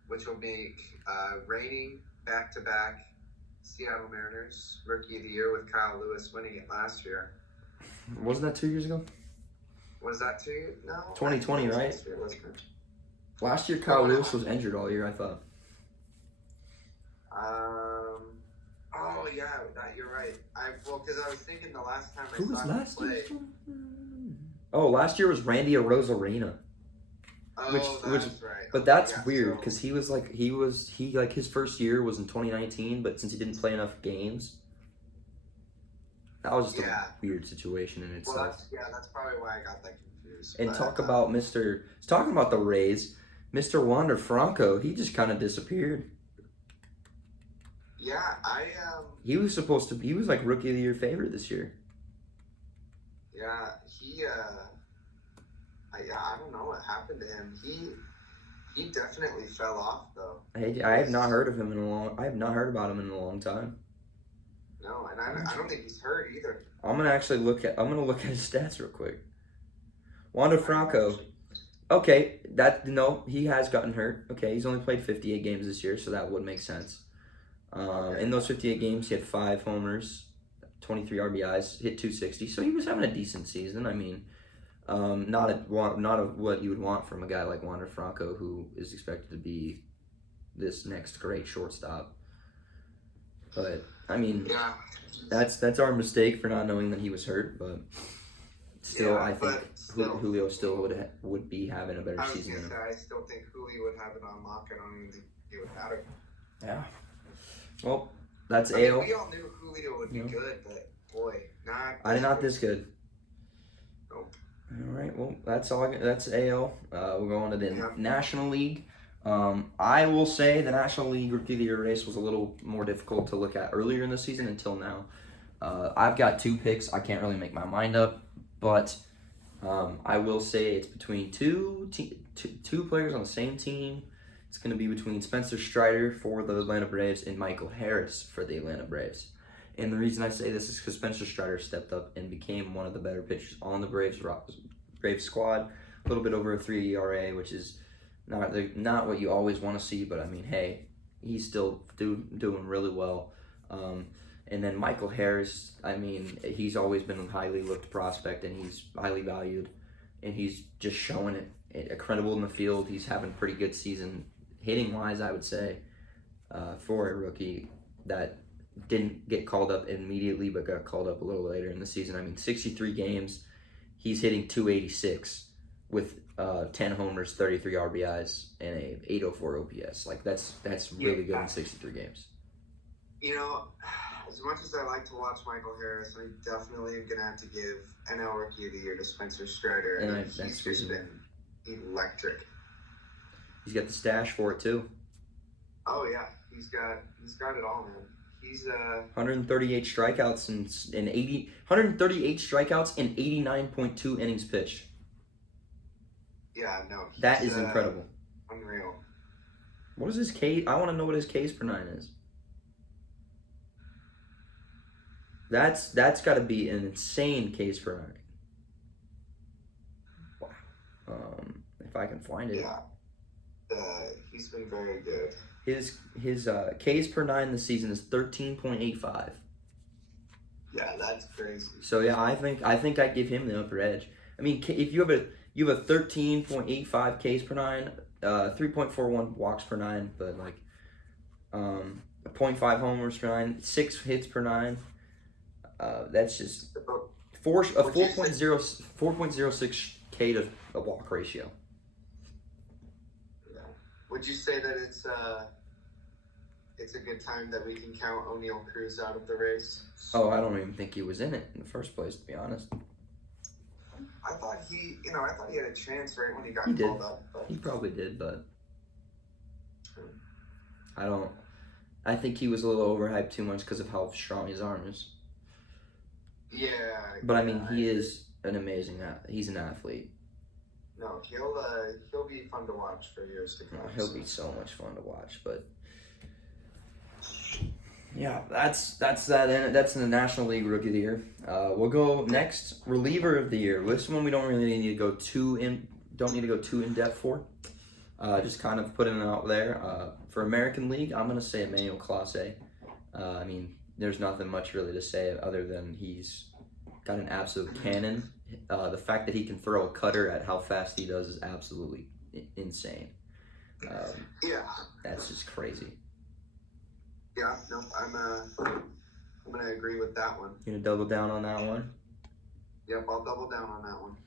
which will make reigning back-to-back Seattle Mariners Rookie of the Year with Kyle Lewis winning it last year. Wasn't that 2 years ago? Was that 2 years? No. 2020, right? Last year, wasn't it? Last year, Kyle Lewis was injured all year, I thought. Oh yeah, you're right. Because I was thinking the last time Who was I saw him play. Oh, last year was Randy Arozarena. Oh, Which, that's right. but that's weird because he his first year was in 2019, but since he didn't play enough games, that was just a weird situation in itself. That's probably why I got that confused. And talking about the Rays, Mr. Wander Franco, he just kind of disappeared. Yeah, he was like Rookie of the Year favorite this year. Yeah, I don't know what happened to him. He definitely fell off though. I have not heard of him I have not heard about him in a long time. No, and I don't think he's hurt either. I'm gonna look at his stats real quick. Wander Franco. Okay, he has gotten hurt. Okay, he's only played 58 games this year, so that would make sense. In those 58 games, he had 5 homers, 23 RBIs, hit 260. So he was having a decent season. I mean, not what you would want from a guy like Wander Franco, who is expected to be this next great shortstop. But I mean, that's our mistake for not knowing that he was hurt. But still, I think Julio still would be having a better season than him. I still think Julio would have it on lock. I don't even think he would have it. Yeah. Well, that's AL. We all knew Julio would be good, but boy, not this good. Nope. All right. Well, that's all. That's AL. We'll go on to the National League. I will say the National League Rookie of the Year race was a little more difficult to look at earlier in the season until now. I've got 2 picks. I can't really make my mind up, but I will say it's between two players on the same team. It's going to be between Spencer Strider for the Atlanta Braves and Michael Harris for the Atlanta Braves. And the reason I say this is because Spencer Strider stepped up and became one of the better pitchers on the Braves squad. A little bit over a 3 ERA, which is not what you always want to see, but I mean, hey, he's still doing really well. And then Michael Harris, I mean, he's always been a highly looked prospect, and he's highly valued, and he's just showing it. Credible in the field. He's having a pretty good season, hitting-wise, I would say, for a rookie that didn't get called up immediately, but got called up a little later in the season. I mean, 63 games, he's hitting 286 with 10 homers, 33 RBIs, and a 804 OPS. Like, that's really good in 63 games. You know, as much as I like to watch Michael Harris, I definitely am going to have to give NL Rookie of the Year to Spencer Strider. And he's just been electric. He's got the stash for it, too. Oh, yeah. He's got it all, man. He's 138 strikeouts and 138 strikeouts and 89.2 innings pitched. Yeah, no. That is incredible. Unreal. What is his K? I want to know what his Ks per 9 is. That's got to be an insane Ks per 9. Wow. If I can find it. Yeah. He's been very good. His Ks per 9 this season is 13.85. Yeah, that's crazy. So yeah, I think I give him the upper edge. I mean, if you have a 13.85 Ks per 9 3.41 walks per nine, but like a .5 homers per nine, 6 hits per nine. That's just a 4.06 K to a walk ratio. Yeah. Would you say that it's a good time that we can count O'Neal Cruz out of the race? Oh, I don't even think he was in it in the first place, to be honest. I thought he had a chance right when he got called up. But... He probably did, but I think he was a little overhyped too much because of how strong his arm is. Yeah. But I mean, he is an amazing. He's an athlete. No, he'll be fun to watch for years to come. He'll be so much fun to watch, but yeah, that's that. And that's in the National League Rookie of the Year. We'll go next, reliever of the year. This one we don't really need to go too in depth for. Just kind of putting it out there. For American League, I'm gonna say Emmanuel Clase. I mean, there's nothing much really to say other than he's got an absolute cannon. The fact that he can throw a cutter at how fast he does is absolutely insane. Yeah, that's just crazy. Yeah, no, I'm gonna agree with that one. You gonna double down on that one? Yep, I'll double down on that one.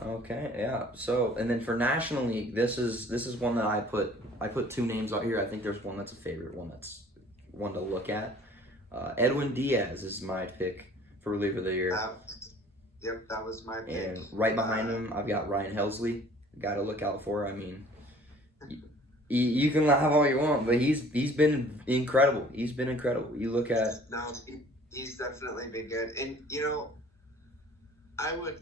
Okay, yeah. So, and then for National League, this is one that I put 2 names out here. I think there's one that's a favorite, one that's one to look at. Edwin Diaz is my pick for reliever of the year. Yep, that was my pick. And right behind him, I've got Ryan Helsley. Got to look out for. I mean, you can laugh all you want, but he's been incredible. He's been incredible. You look at he's definitely been good. And you know, I would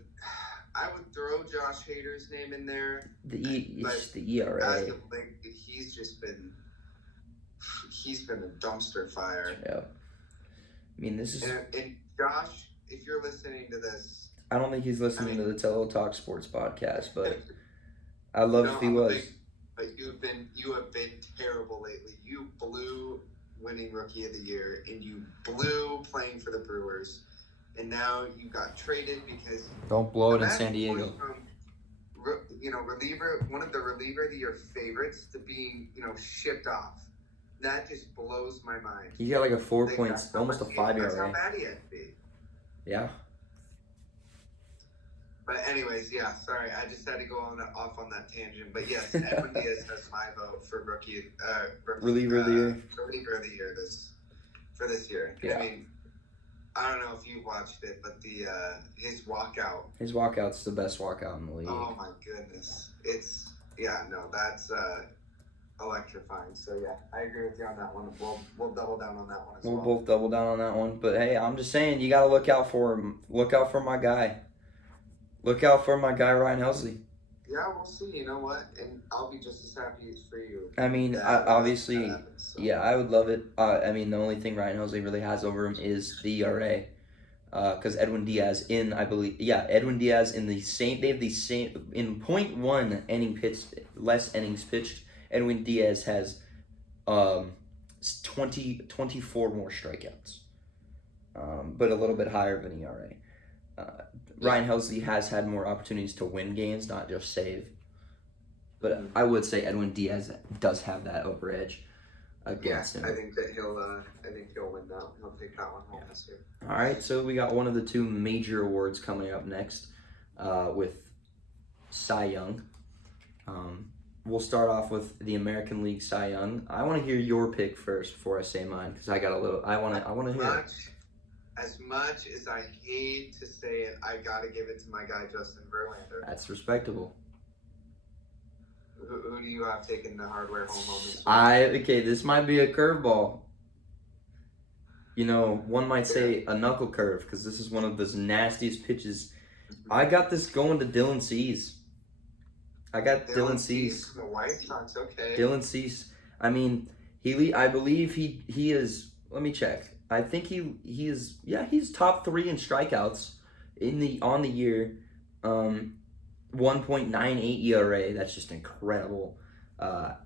throw Josh Hader's name in there. It's the ERA. As of late, he's been a dumpster fire. Yeah. I mean, this is. And Josh, if you're listening to this, I don't think he's listening to the Tello Talk Sports podcast, but I love if he was. But you have been terrible lately. You blew winning Rookie of the Year, and you blew playing for the Brewers, and now you got traded because don't blow it in San Diego. One of the reliever of the year favorites to being shipped off. That just blows my mind. You got like a 4 points, almost a 5 ERA. That's how bad he had to be. Yeah. But anyways, yeah, sorry, I just had to go off on that tangent. But yes, Edwin Diaz has my vote for reliever of the year. Reliever of the year this year. Yeah. I mean, I don't know if you watched it, but his walkout. His walkout's the best walkout in the league. Oh my goodness, that's electrifying. So yeah, I agree with you on that one. We'll double down on that one as well. We'll both double down on that one. But hey, I'm just saying, you gotta look out for him. Look out for my guy. Look out for my guy, Ryan Helsley. Yeah, we'll see. You know what? And I'll be just as happy as for you. I mean, obviously, yeah, I would love it. I mean, the only thing Ryan Helsley really has over him is the ERA. Because Edwin Diaz Edwin Diaz in the same, they have the same, in .1 inning pitched, less innings pitched, Edwin Diaz has 24 more strikeouts. But a little bit higher of an ERA. Ryan Helsley has had more opportunities to win games, not just save. But I would say Edwin Diaz does have that over edge against him. I think that he'll win that. He'll take that one home this year. All right, so we got one of the 2 major awards coming up next with Cy Young. We'll start off with the American League Cy Young. I want to hear your pick first before I say mine because I got a little. I want to hear it. As much as I hate to say it, I gotta give it to my guy Justin Verlander. That's respectable. Who do you have taking the hardware home on this week? This might be a curveball. One might say a knuckle curve because this is one of those nastiest pitches. I got this going to Dylan Cease. I got Dylan Cease. The White Sox, okay. Dylan Cease. I mean, I believe he is. Let me check. I think he is. Yeah, he's top 3 in strikeouts on the year. 1.98 ERA. That's just incredible.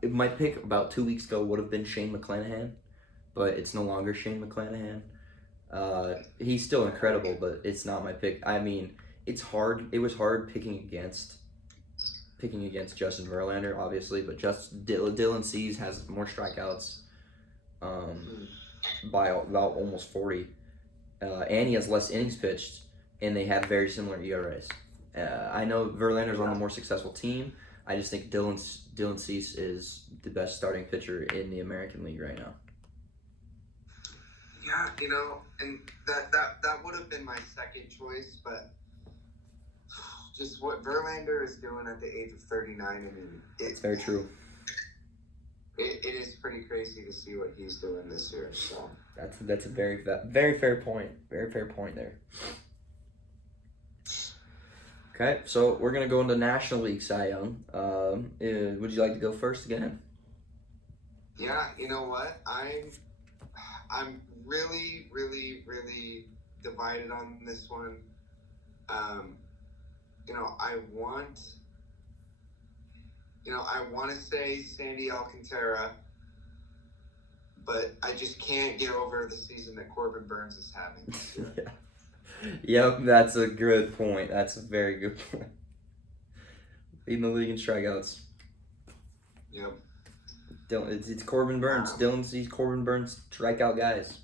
My pick about 2 weeks ago would have been Shane McClanahan, but it's no longer Shane McClanahan. He's still incredible, but it's not my pick. I mean, it's hard. It was hard picking against picking against Justin Verlander, obviously, but Dylan Cease has more strikeouts by about almost 40. And he has less innings pitched, and they have very similar ERAs. I know Verlander's on the more successful team. I just think Dylan Cease is the best starting pitcher in the American League right now. Yeah, you know, and that would have been my second choice, but just what Verlander is doing at the age of 39, I mean, it's very true. It is pretty crazy to see what he's doing this year. So that's a very fair point. Very fair point there. Okay, so we're gonna go into National League Cy Young. Would you like to go first again? Yeah, you know what? I'm really, really, really divided on this one. You know, I want to say Sandy Alcantara, but I just can't get over the season that Corbin Burns is having this year. Yeah. Yep, that's a good point. That's a very good point. Leading the league in strikeouts. Yep. It's Corbin Burns. Dylan Cease, Corbin Burns, strikeout guys.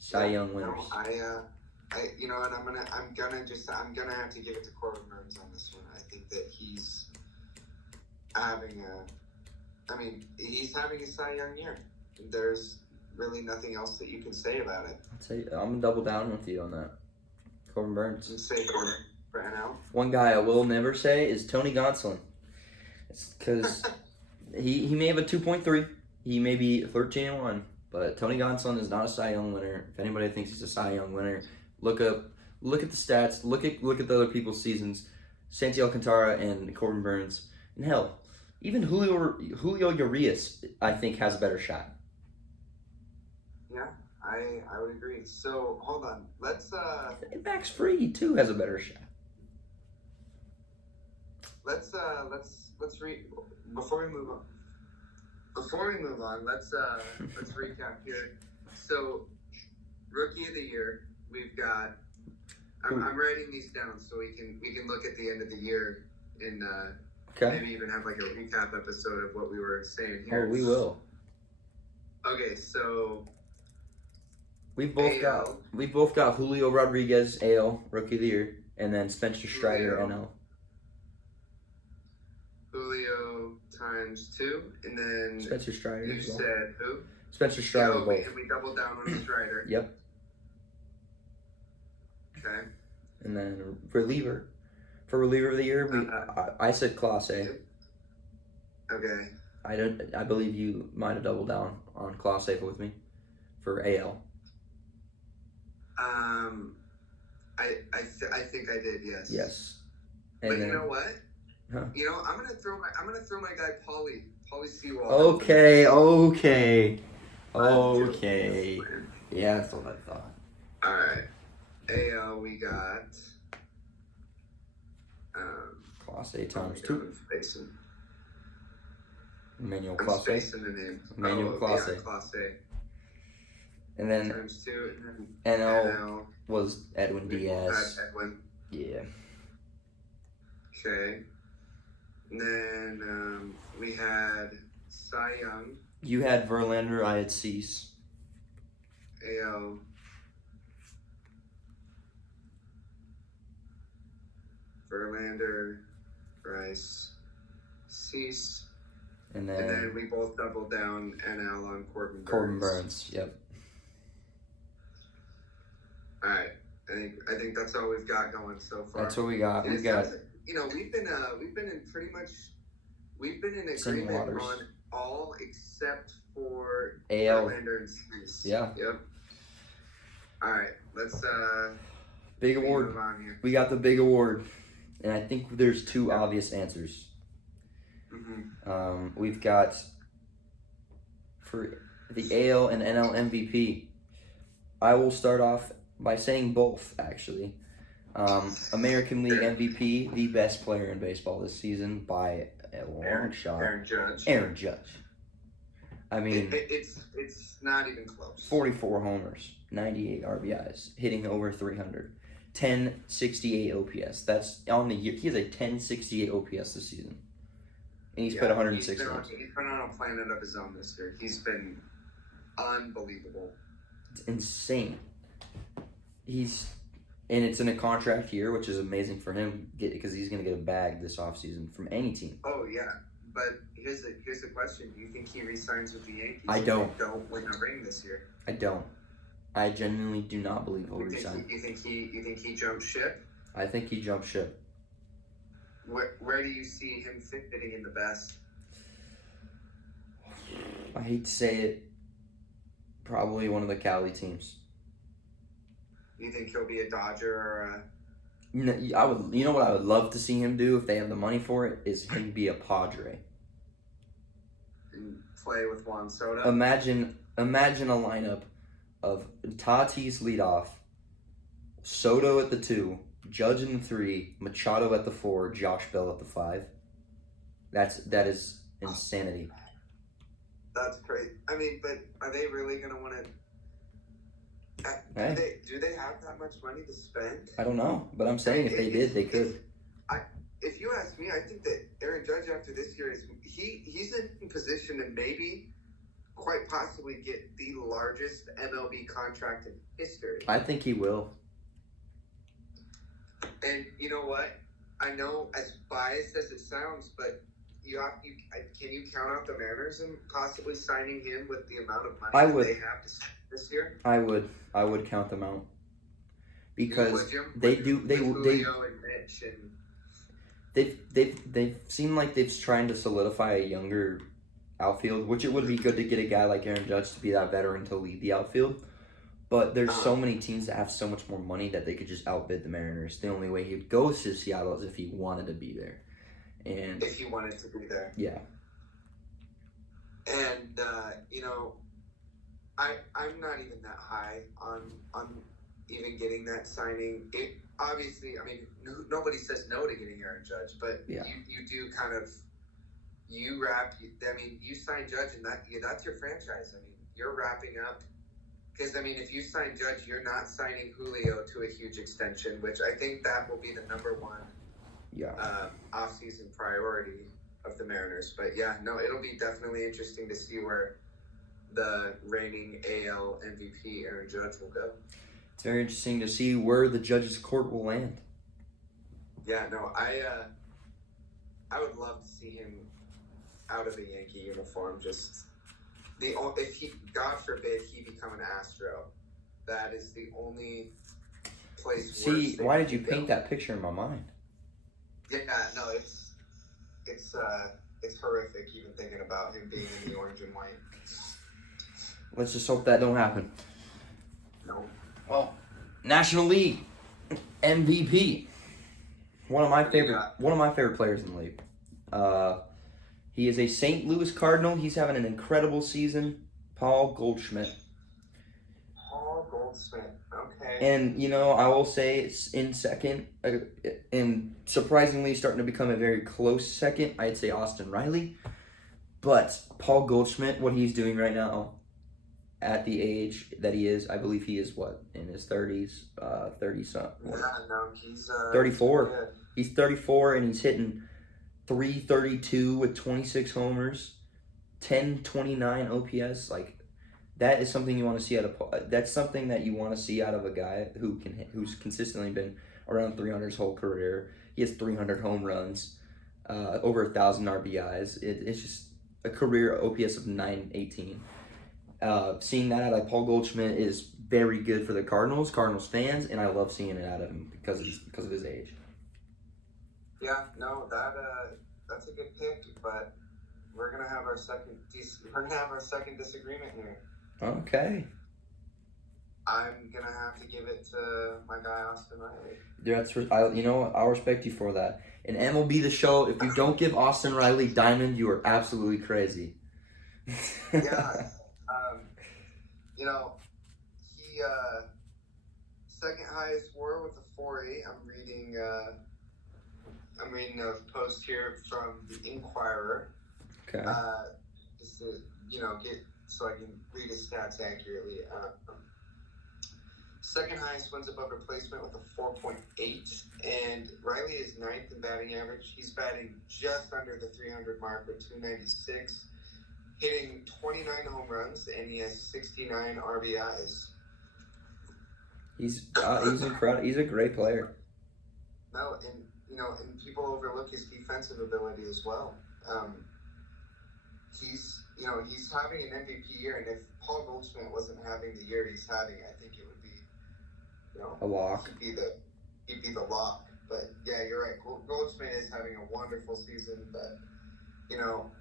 Cy Young winners. No, and I'm gonna have to give it to Corbin Burns on this one. I think that he's having a Cy Young year. There's really nothing else that you can say about it. I'm gonna double down with you on that. Corbin Burns. And say Corbin ran out. One guy I will never say is Tony Gonsolin. It's because he may have a 2.3. He may be 13-1. But Tony Gonsolin is not a Cy Young winner. If anybody thinks he's a Cy Young winner, look at the stats. Look at the other people's seasons. Sandy Alcantara and Corbin Burns, and hell, even Julio Urias, I think, has a better shot. Yeah, I would agree. So hold on, let's Max Fried too has a better shot. Let's read before we move on. Let's recap here. So, Rookie of the Year, we've got. I'm writing these down so we can look at the end of the year and maybe even have like a recap episode of what we were saying here. Oh, we will. Okay, so we've both got Julio Rodriguez AL Rookie of the Year, and then Spencer Strider NL. Julio times 2, and then Spencer Strider. You said who? Spencer Strider. Yeah, we doubled down on Strider. Yep. Okay. And then reliever of the year, I said Class A. Okay. I believe you might have doubled down on Class A with me for AL. I think I did. Yes. Yes. And but you know what? Huh? You know, I'm gonna throw my guy Paulie Sewell. Okay. Yeah, that's what I thought. All right. AL, we got Class A times 2. Manuel Class A. Spacing the name. Manuel Class A. Class A. And then times 2, and then NL was Edwin Diaz. Edwin. Yeah. Okay. And then we had Cy Young. You had Verlander. I had Cease. AL. Verlander, Rice, Cease. And then we both doubled down NL on Corbin Burns. Yep. All right. I think that's all we've got going so far. That's what we got. We've got. You know, we've been in agreement on all except for AL. Verlander and Cease. Yeah. Yep. All right. Let's big award. move on here. We got the big award, and I think there's 2 obvious answers. Mm-hmm. We've got for the AL and NL MVP. I will start off by saying both, actually. American League MVP, the best player in baseball this season by a long shot. Aaron Judge. I mean, it's not even close. 44 homers, 98 RBIs, hitting over 300. 1068 OPS. That's on the year. He has a 1068 OPS this season. And he's played 106 games. He's been on a planet of his own this year. He's been unbelievable. It's insane. And it's in a contract year, which is amazing for him because he's going to get a bag this offseason from any team. Oh, yeah. But here's the question. Do you think he re-signs with the Yankees? I don't. If they don't win a ring this year? I don't. I genuinely do not believe he'll resign. You think he jumped ship? I think he jumped ship. Where do you see him fitting in the best? I hate to say it. Probably one of the Cali teams. You think he'll be a Dodger or a... No, I would. You know what I would love to see him do if they have the money for it is him be a Padre. And play with Juan Soto? Imagine a lineup of Tatis leadoff, Soto at the 2, Judge in the 3, Machado at the 4, Josh Bell at the 5. That is insanity. That's great. I mean, but are they really going to want to... Do they have that much money to spend? I don't know, but I'm saying if they did, they could. If you ask me, I think that Aaron Judge after this year he's in position to maybe quite possibly get the largest MLB contract in history. I think he will. And you know what? I know as biased as it sounds, but can you count out the Mariners and possibly signing him with the amount of money that they have this year? I would count them out because Julio and Mitch and they've seemed like they've trying to solidify a younger outfield, which it would be good to get a guy like Aaron Judge to be that veteran to lead the outfield. But there's so many teams that have so much more money that they could just outbid the Mariners. The only way he'd go to Seattle is if he wanted to be there. And if he wanted to be there. Yeah. And I'm not even that high on even getting that signing. It obviously, I mean, nobody says no to getting Aaron Judge, but yeah. you do kind of you sign Judge and that's your franchise. I mean, you're wrapping up because if you sign Judge, you're not signing Julio to a huge extension, which I think that will be the number one off-season priority of the Mariners. But yeah, no, it'll be definitely interesting to see where the reigning AL MVP Aaron Judge will go. It's very interesting to see where the Judge's court will land. Yeah, no, I would love to see him out of a Yankee uniform. Just if he, God forbid, he become an Astro, that is the only place. See, why did you paint that picture in my mind? Yeah, no, it's horrific even thinking about him being in the orange and white. Let's just hope that don't happen. No. Well, National League MVP. One of my favorite players in the league. He is a St. Louis Cardinal. He's having an incredible season. Paul Goldschmidt. Paul Goldschmidt. Okay. And I will say it's in second, and surprisingly starting to become a very close second. I'd say Austin Riley, but Paul Goldschmidt, what he's doing right now, at the age that he is, I believe he is in his 30s, 30-something. Yeah, no, he's 34. He's 34 and he's hitting .332 with 26 homers, 1029 OPS. Like, that is something you want to see that's something that you want to see out of a guy who's consistently been around 300 his whole career. He has 300 home runs, over 1,000 RBIs. It's just a career OPS of 918. Seeing that out of Paul Goldschmidt is very good for the Cardinals fans, and I love seeing it out of him because of his age. Yeah, no, that's a good pick, but we're gonna have our second disagreement here. Okay. I'm gonna have to give it to my guy Austin Riley. I'll respect you for that. In MLB The Show, if you don't give Austin Riley Diamond, you are absolutely crazy. Yeah. He second highest WAR with a 4.8. I'm reading a post here from the Inquirer. Okay. Just to get so I can read his stats accurately. Second highest wins above replacement with a 4.8. And Riley is ninth in batting average. He's batting just under the 300 mark with 296, hitting 29 home runs, and he has 69 RBIs. He's incredible. He's a great player. No, and people overlook his defensive ability as well. He's having an MVP year, and if Paul Goldschmidt wasn't having the year he's having, I think it would be, a lock. He'd be the lock. But yeah, you're right. Goldschmidt is having a wonderful season, but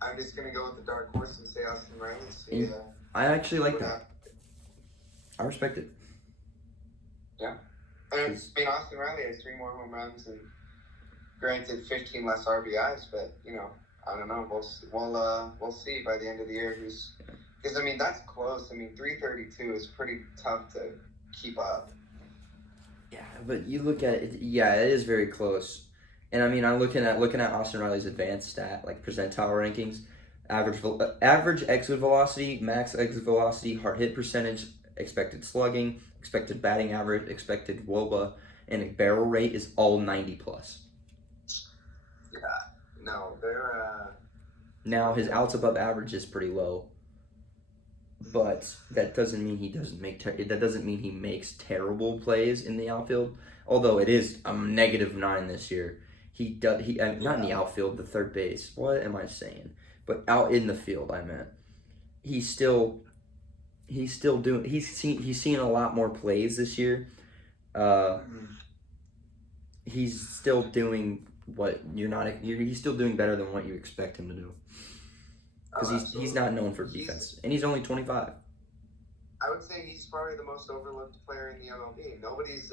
I'm just gonna go with the dark horse and say Austin Riley. I actually like that. I respect it. Yeah. I mean, Austin Riley has 3 more home runs and granted 15 less RBIs, but I don't know. We'll see by the end of the year because I mean that's close. I mean 332 is pretty tough to keep up. Yeah, but you look at it. Yeah, it is very close. And I mean, I'm looking at Austin Riley's advanced stat like percentile rankings, average exit velocity, max exit velocity, hard hit percentage, expected slugging, expected batting average, expected WOBA, and a barrel rate is all 90 plus. Yeah, no, they're. Now his outs above average is pretty low, but that doesn't mean he doesn't make. That doesn't mean he makes terrible plays in the outfield. Although it is a -9 this year. He does. Not in the outfield, the third base. What am I saying? But out in the field, I meant. He's still doing. He's seen a lot more plays this year. He's still doing what he's still doing better than what you expect him to do. Because he's not known for defense, and he's only 25. I would say he's probably the most overlooked player in the MLB. Nobody's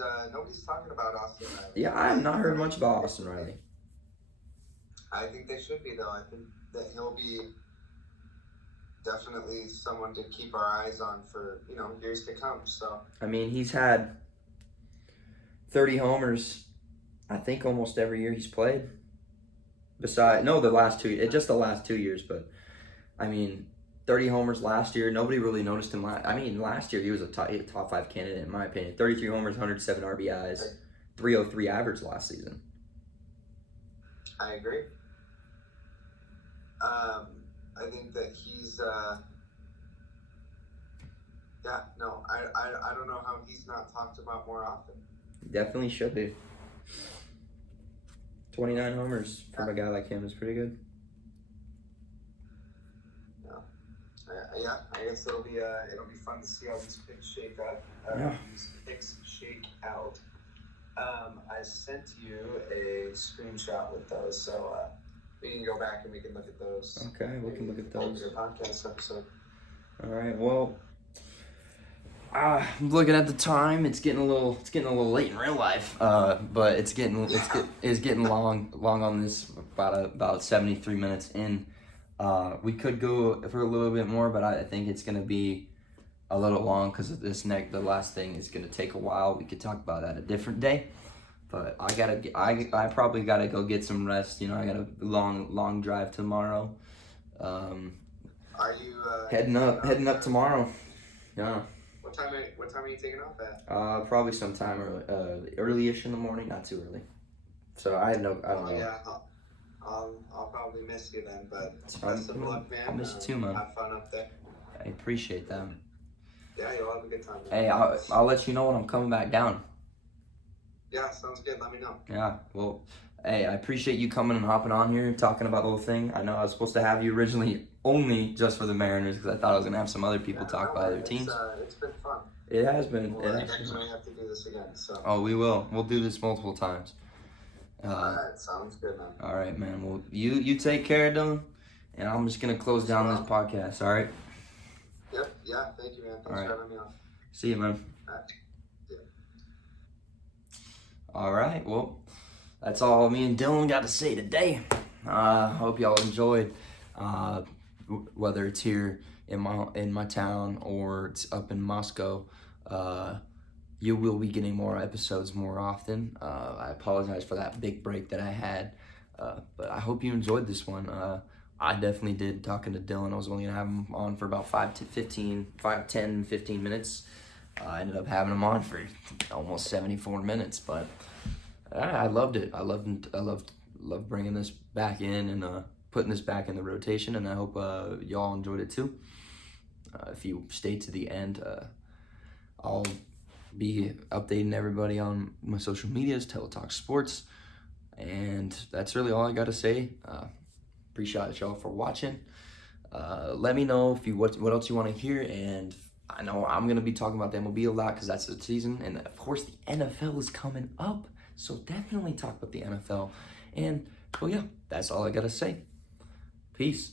talking about Austin Riley. Yeah, I have not heard much about Austin Riley. I think they should be, though. I think that he'll be definitely someone to keep our eyes on for years to come. So I mean, he's had 30 homers, I think, almost every year he's played. The last 2 years, but I mean, 30 homers last year. Nobody really noticed him. Last year he was a top 5 candidate in my opinion. 33 homers, 107 RBIs, 303 average last season. I agree. I think that he's. I don't know how he's not talked about more often. Definitely should be. 29 homers from a guy like him is pretty good. Yeah, I guess it'll be fun to see how these picks shake out. These picks shake out. I sent you a screenshot with those, so we can go back and we can look at those. Okay, we can look at those. Your podcast episode. All right. Well, I'm looking at the time. It's getting a little late in real life. But it's getting long on this. About 73 minutes in. We could go for a little bit more, but I think it's gonna be a little long because the last thing is gonna take a while. We could talk about that a different day. But I probably gotta go get some rest. I got a long drive tomorrow. Are you heading up tomorrow? Yeah. What time are you taking off at? Probably sometime early-ish in the morning, not too early. So I don't know. Yeah, I'll probably miss you then, but best of luck, man. I'll miss you too, man. Have fun up there. I appreciate that. Yeah, you'll have a good time. Hey, I'll let you know when I'm coming back down. Yeah, sounds good. Let me know. Yeah, well, hey, I appreciate you coming and hopping on here and talking about the whole thing. I know I was supposed to have you originally only just for the Mariners because I thought I was going to have some other people talk about other teams. It's been fun. It has been. We'll actually have to do this again. So. Oh, we will. We'll do this multiple times. Alright, sounds good, man. Alright, man. Well, you take care, Dylan, and I'm just going to close down this podcast, alright? Yep, yeah, thank you, man. Thanks for having me on. See you, man. Alright, well, that's all me and Dylan got to say today. Hope y'all enjoyed. Whether it's here in my town or it's up in Moscow, you will be getting more episodes more often. I apologize for that big break that I had, but I hope you enjoyed this one. I definitely did. Talking to Dylan, I was only gonna have him on for about 10, 15 minutes. I ended up having him on for almost 74 minutes, but I loved it. I loved bringing this back in and putting this back in the rotation, and I hope y'all enjoyed it too. If you stay to the end, I'll be updating everybody on my social medias, Tello Sports, and that's really all I got to say. Appreciate y'all for watching. Let me know if what else you want to hear, and I know I'm gonna be talking about the MLB a lot because that's the season, and of course the NFL is coming up, so definitely talk about the NFL. And well, yeah, that's all I gotta say. Peace.